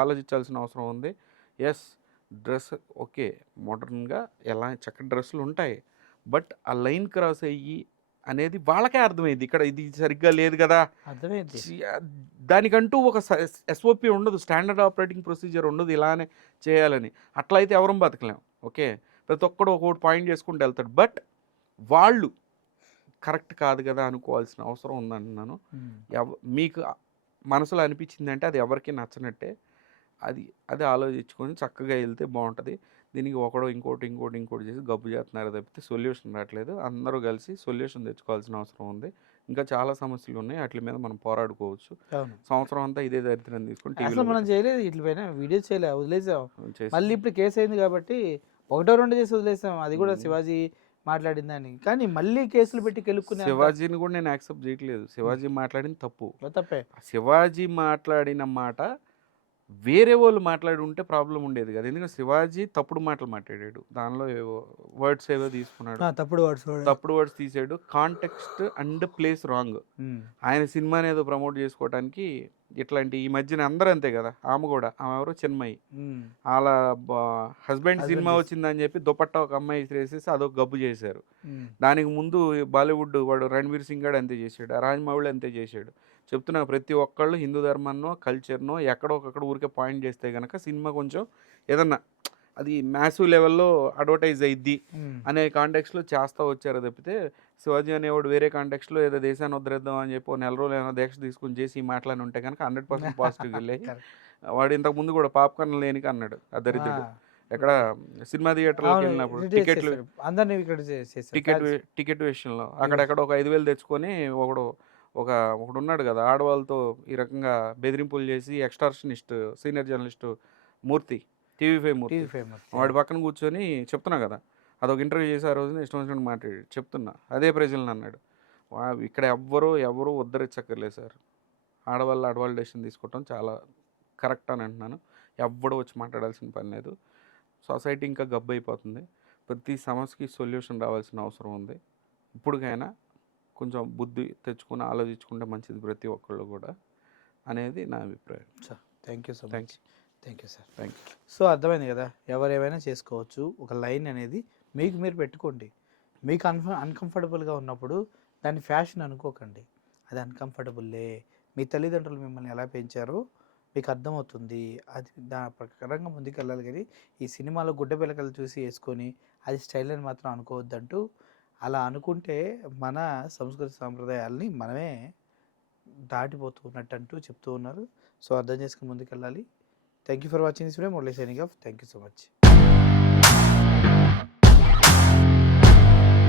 ఆలోచించాల్సిన అవసరం ఉంది. ఎస్, డ్రెస్ ఓకే, మోడర్న్గా ఎలా చక్కటి డ్రెస్సులు ఉంటాయి, బట్ ఆ లైన్ క్రాస్ అయ్యి అనేది వాళ్ళకే అర్థమైంది. ఇక్కడ ఇది సరిగ్గా లేదు కదా, అర్థమైంది. దానికంటూ ఒక ఎస్ఓపి ఉండదు, స్టాండర్డ్ ఆపరేటింగ్ ప్రొసీజర్ ఉండదు, ఇలానే చేయాలని. అట్లా అయితే ఎవరం బతకలేం. ఓకే, ప్రతి ఒక్కడు ఒక్కొక్కటి పాయింట్ చేసుకుంటూ వెళ్తాడు, బట్ వాళ్ళు కరెక్ట్ కాదు కదా అనుకోవాల్సిన అవసరం ఉందంటున్నాను. మీకు మనసులో అనిపించిందంటే అది ఎవరికి నచ్చనట్టే, అది ఆలోచించుకొని చక్కగా వెళ్తే బాగుంటుంది. దీనికి ఒకడో ఇంకోటి చేసి గబ్బు చేస్తున్నారు తప్పితే సొల్యూషన్ రావట్లేదు. అందరూ కలిసి సొల్యూషన్ తెచ్చుకోవాల్సిన అవసరం ఉంది. ఇంకా చాలా సమస్యలు ఉన్నాయి, వాటి మీద మనం పోరాడుకోవచ్చు. సంవత్సరం అంతా ఇదే దరిద్రం తీసుకుంటే మనం చేయలేదు, ఇట్లపైన వీడియో చేయలేదు, వదిలేసాం. మళ్ళీ ఇప్పుడు కేసు అయింది కాబట్టి 1-2 చేసి వదిలేసాం. అది కూడా శివాజీ మాట్లాడిందని. కానీ మళ్ళీ కేసులు పెట్టి కెలుక్కునే శివాజీని కూడా నేను యాక్సెప్ట్ చేయట్లేదు. శివాజీ మాట్లాడింది తప్పే. తప్పే. శివాజీ మాట్లాడిన మాట వేరే వాళ్ళు మాట్లాడి ఉంటే ప్రాబ్లం ఉండేది కాదు. ఎందుకంటే శివాజీ తప్పుడు మాటలు మాట్లాడాడు. దానిలో ఏవో వర్డ్స్ ఏవో తీసుకున్నాడు. తప్పుడు వర్డ్స్ తప్పుడు వర్డ్స్ తీసాడు. Context and place wrong. ఆయన సినిమాని ఏదో ప్రమోట్ చేసుకోవడానికి ఇట్లాంటి ఈ మధ్యన అందరూ అంతే కదా. ఆమె కూడా ఆమె ఎవరు చిన్మయి వాళ్ళ హస్బెండ్ సినిమా వచ్చిందని చెప్పి దుపట్టా ఒక అమ్మాయి వేసేసి అదొక గబ్బు చేశారు. దానికి ముందు బాలీవుడ్ వాడు రణ్వీర్ సింగ్ గాడు అంతే చేశాడు. రాజమౌళి అంతే చేశాడు. చెప్తున్నా ప్రతి ఒక్కళ్ళు హిందూ ధర్మాన్నో కల్చర్నో ఎక్కడో ఒకక్కడ ఊరికే పాయింట్ చేస్తే కనుక సినిమా కొంచెం ఏదన్నా అది మ్యాసివ్ లెవెల్లో అడ్వర్టైజ్ అయ్యిద్ది అనే కాంటెక్స్లో చేస్తూ వచ్చారు తప్పితే శివాజీ అనేవాడు వేరే కాంటెక్స్లో ఏదో దేశాన్ని వదిలేద్దాం అని చెప్పి 4 రోజులు ఏమైనా దీక్ష తీసుకుని చేసి మాట్లాడి ఉంటే కనుక 100% పాజిటివ్ వెళ్ళాయి. వాడు ఇంతకు ముందు కూడా పాప్కార్న్ లేనికి అన్నాడు ఆ దరిద్రుడు. ఎక్కడ సినిమా థియేటర్లోకి వెళ్ళినప్పుడు అందరినీ టికెట్ విషయంలో అక్కడెక్కడ ఒక 5,000 తెచ్చుకొని ఒకడు ఉన్నాడు కదా ఆడవాళ్ళతో ఈ రకంగా బెదిరింపులు చేసి ఎక్స్టార్షనిస్ట్ సీనియర్ జర్నలిస్టు మూర్తి టీవీ5 మూర్తి వాడి పక్కన కూర్చొని చెప్తున్నా కదా అదొక ఇంటర్వ్యూ చేసి ఆ రోజున ఇష్టం వచ్చినట్టు మాట్లాడి చెప్తున్నా అదే ప్రజలను అన్నాడు. ఇక్కడ ఎవరు ఉద్ధరించక్కర్లేదు సార్. ఆడవాళ్ళ డెసిషన్ తీసుకోవటం చాలా కరెక్ట్ అని అంటున్నాను. ఎవ్వడు వచ్చి మాట్లాడాల్సిన పని లేదు. సొసైటీ ఇంకా గబ్బు అయిపోతుంది. ప్రతి సమస్యకి సొల్యూషన్ రావాల్సిన అవసరం ఉంది. ఇప్పటికైనా కొంచెం బుద్ధి తెచ్చుకుని ఆలోచించుకుంటే మంచిది ప్రతి ఒక్కళ్ళు కూడా అనేది నా అభిప్రాయం. Sir thank you so much. Thank you sir. Thank you. So అర్థమైంది కదా, ఎవరేమైనా చేసుకోవచ్చు. ఒక లైన్ అనేది మీకు మీరు పెట్టుకోండి. మీకు అన్కంఫర్టబుల్గా ఉన్నప్పుడు దాన్ని ఫ్యాషన్ అనుకోకండి. అది అన్కంఫర్టబుల్లే. మీ తల్లిదండ్రులు మిమ్మల్ని ఎలా పెంచారో మీకు అర్థమవుతుంది. అది దాని ప్రకారంగా ముందుకెళ్ళాలి. కానీ ఈ సినిమాలో గుడ్డ పిల్లకలు చూసి వేసుకొని అది స్టైల్ అని మాత్రం అనుకోవద్దంటూ, అలా అనుకుంటే మన సంస్కృతి సాంప్రదాయాల్ని మనమే దాటిపోతూ ఉన్నట్టు చెప్తూ ఉన్నారు. సో అర్థం చేసుకుని ముందుకెళ్ళాలి. Thank you for watching this video. Murali signing off. Thank you so much.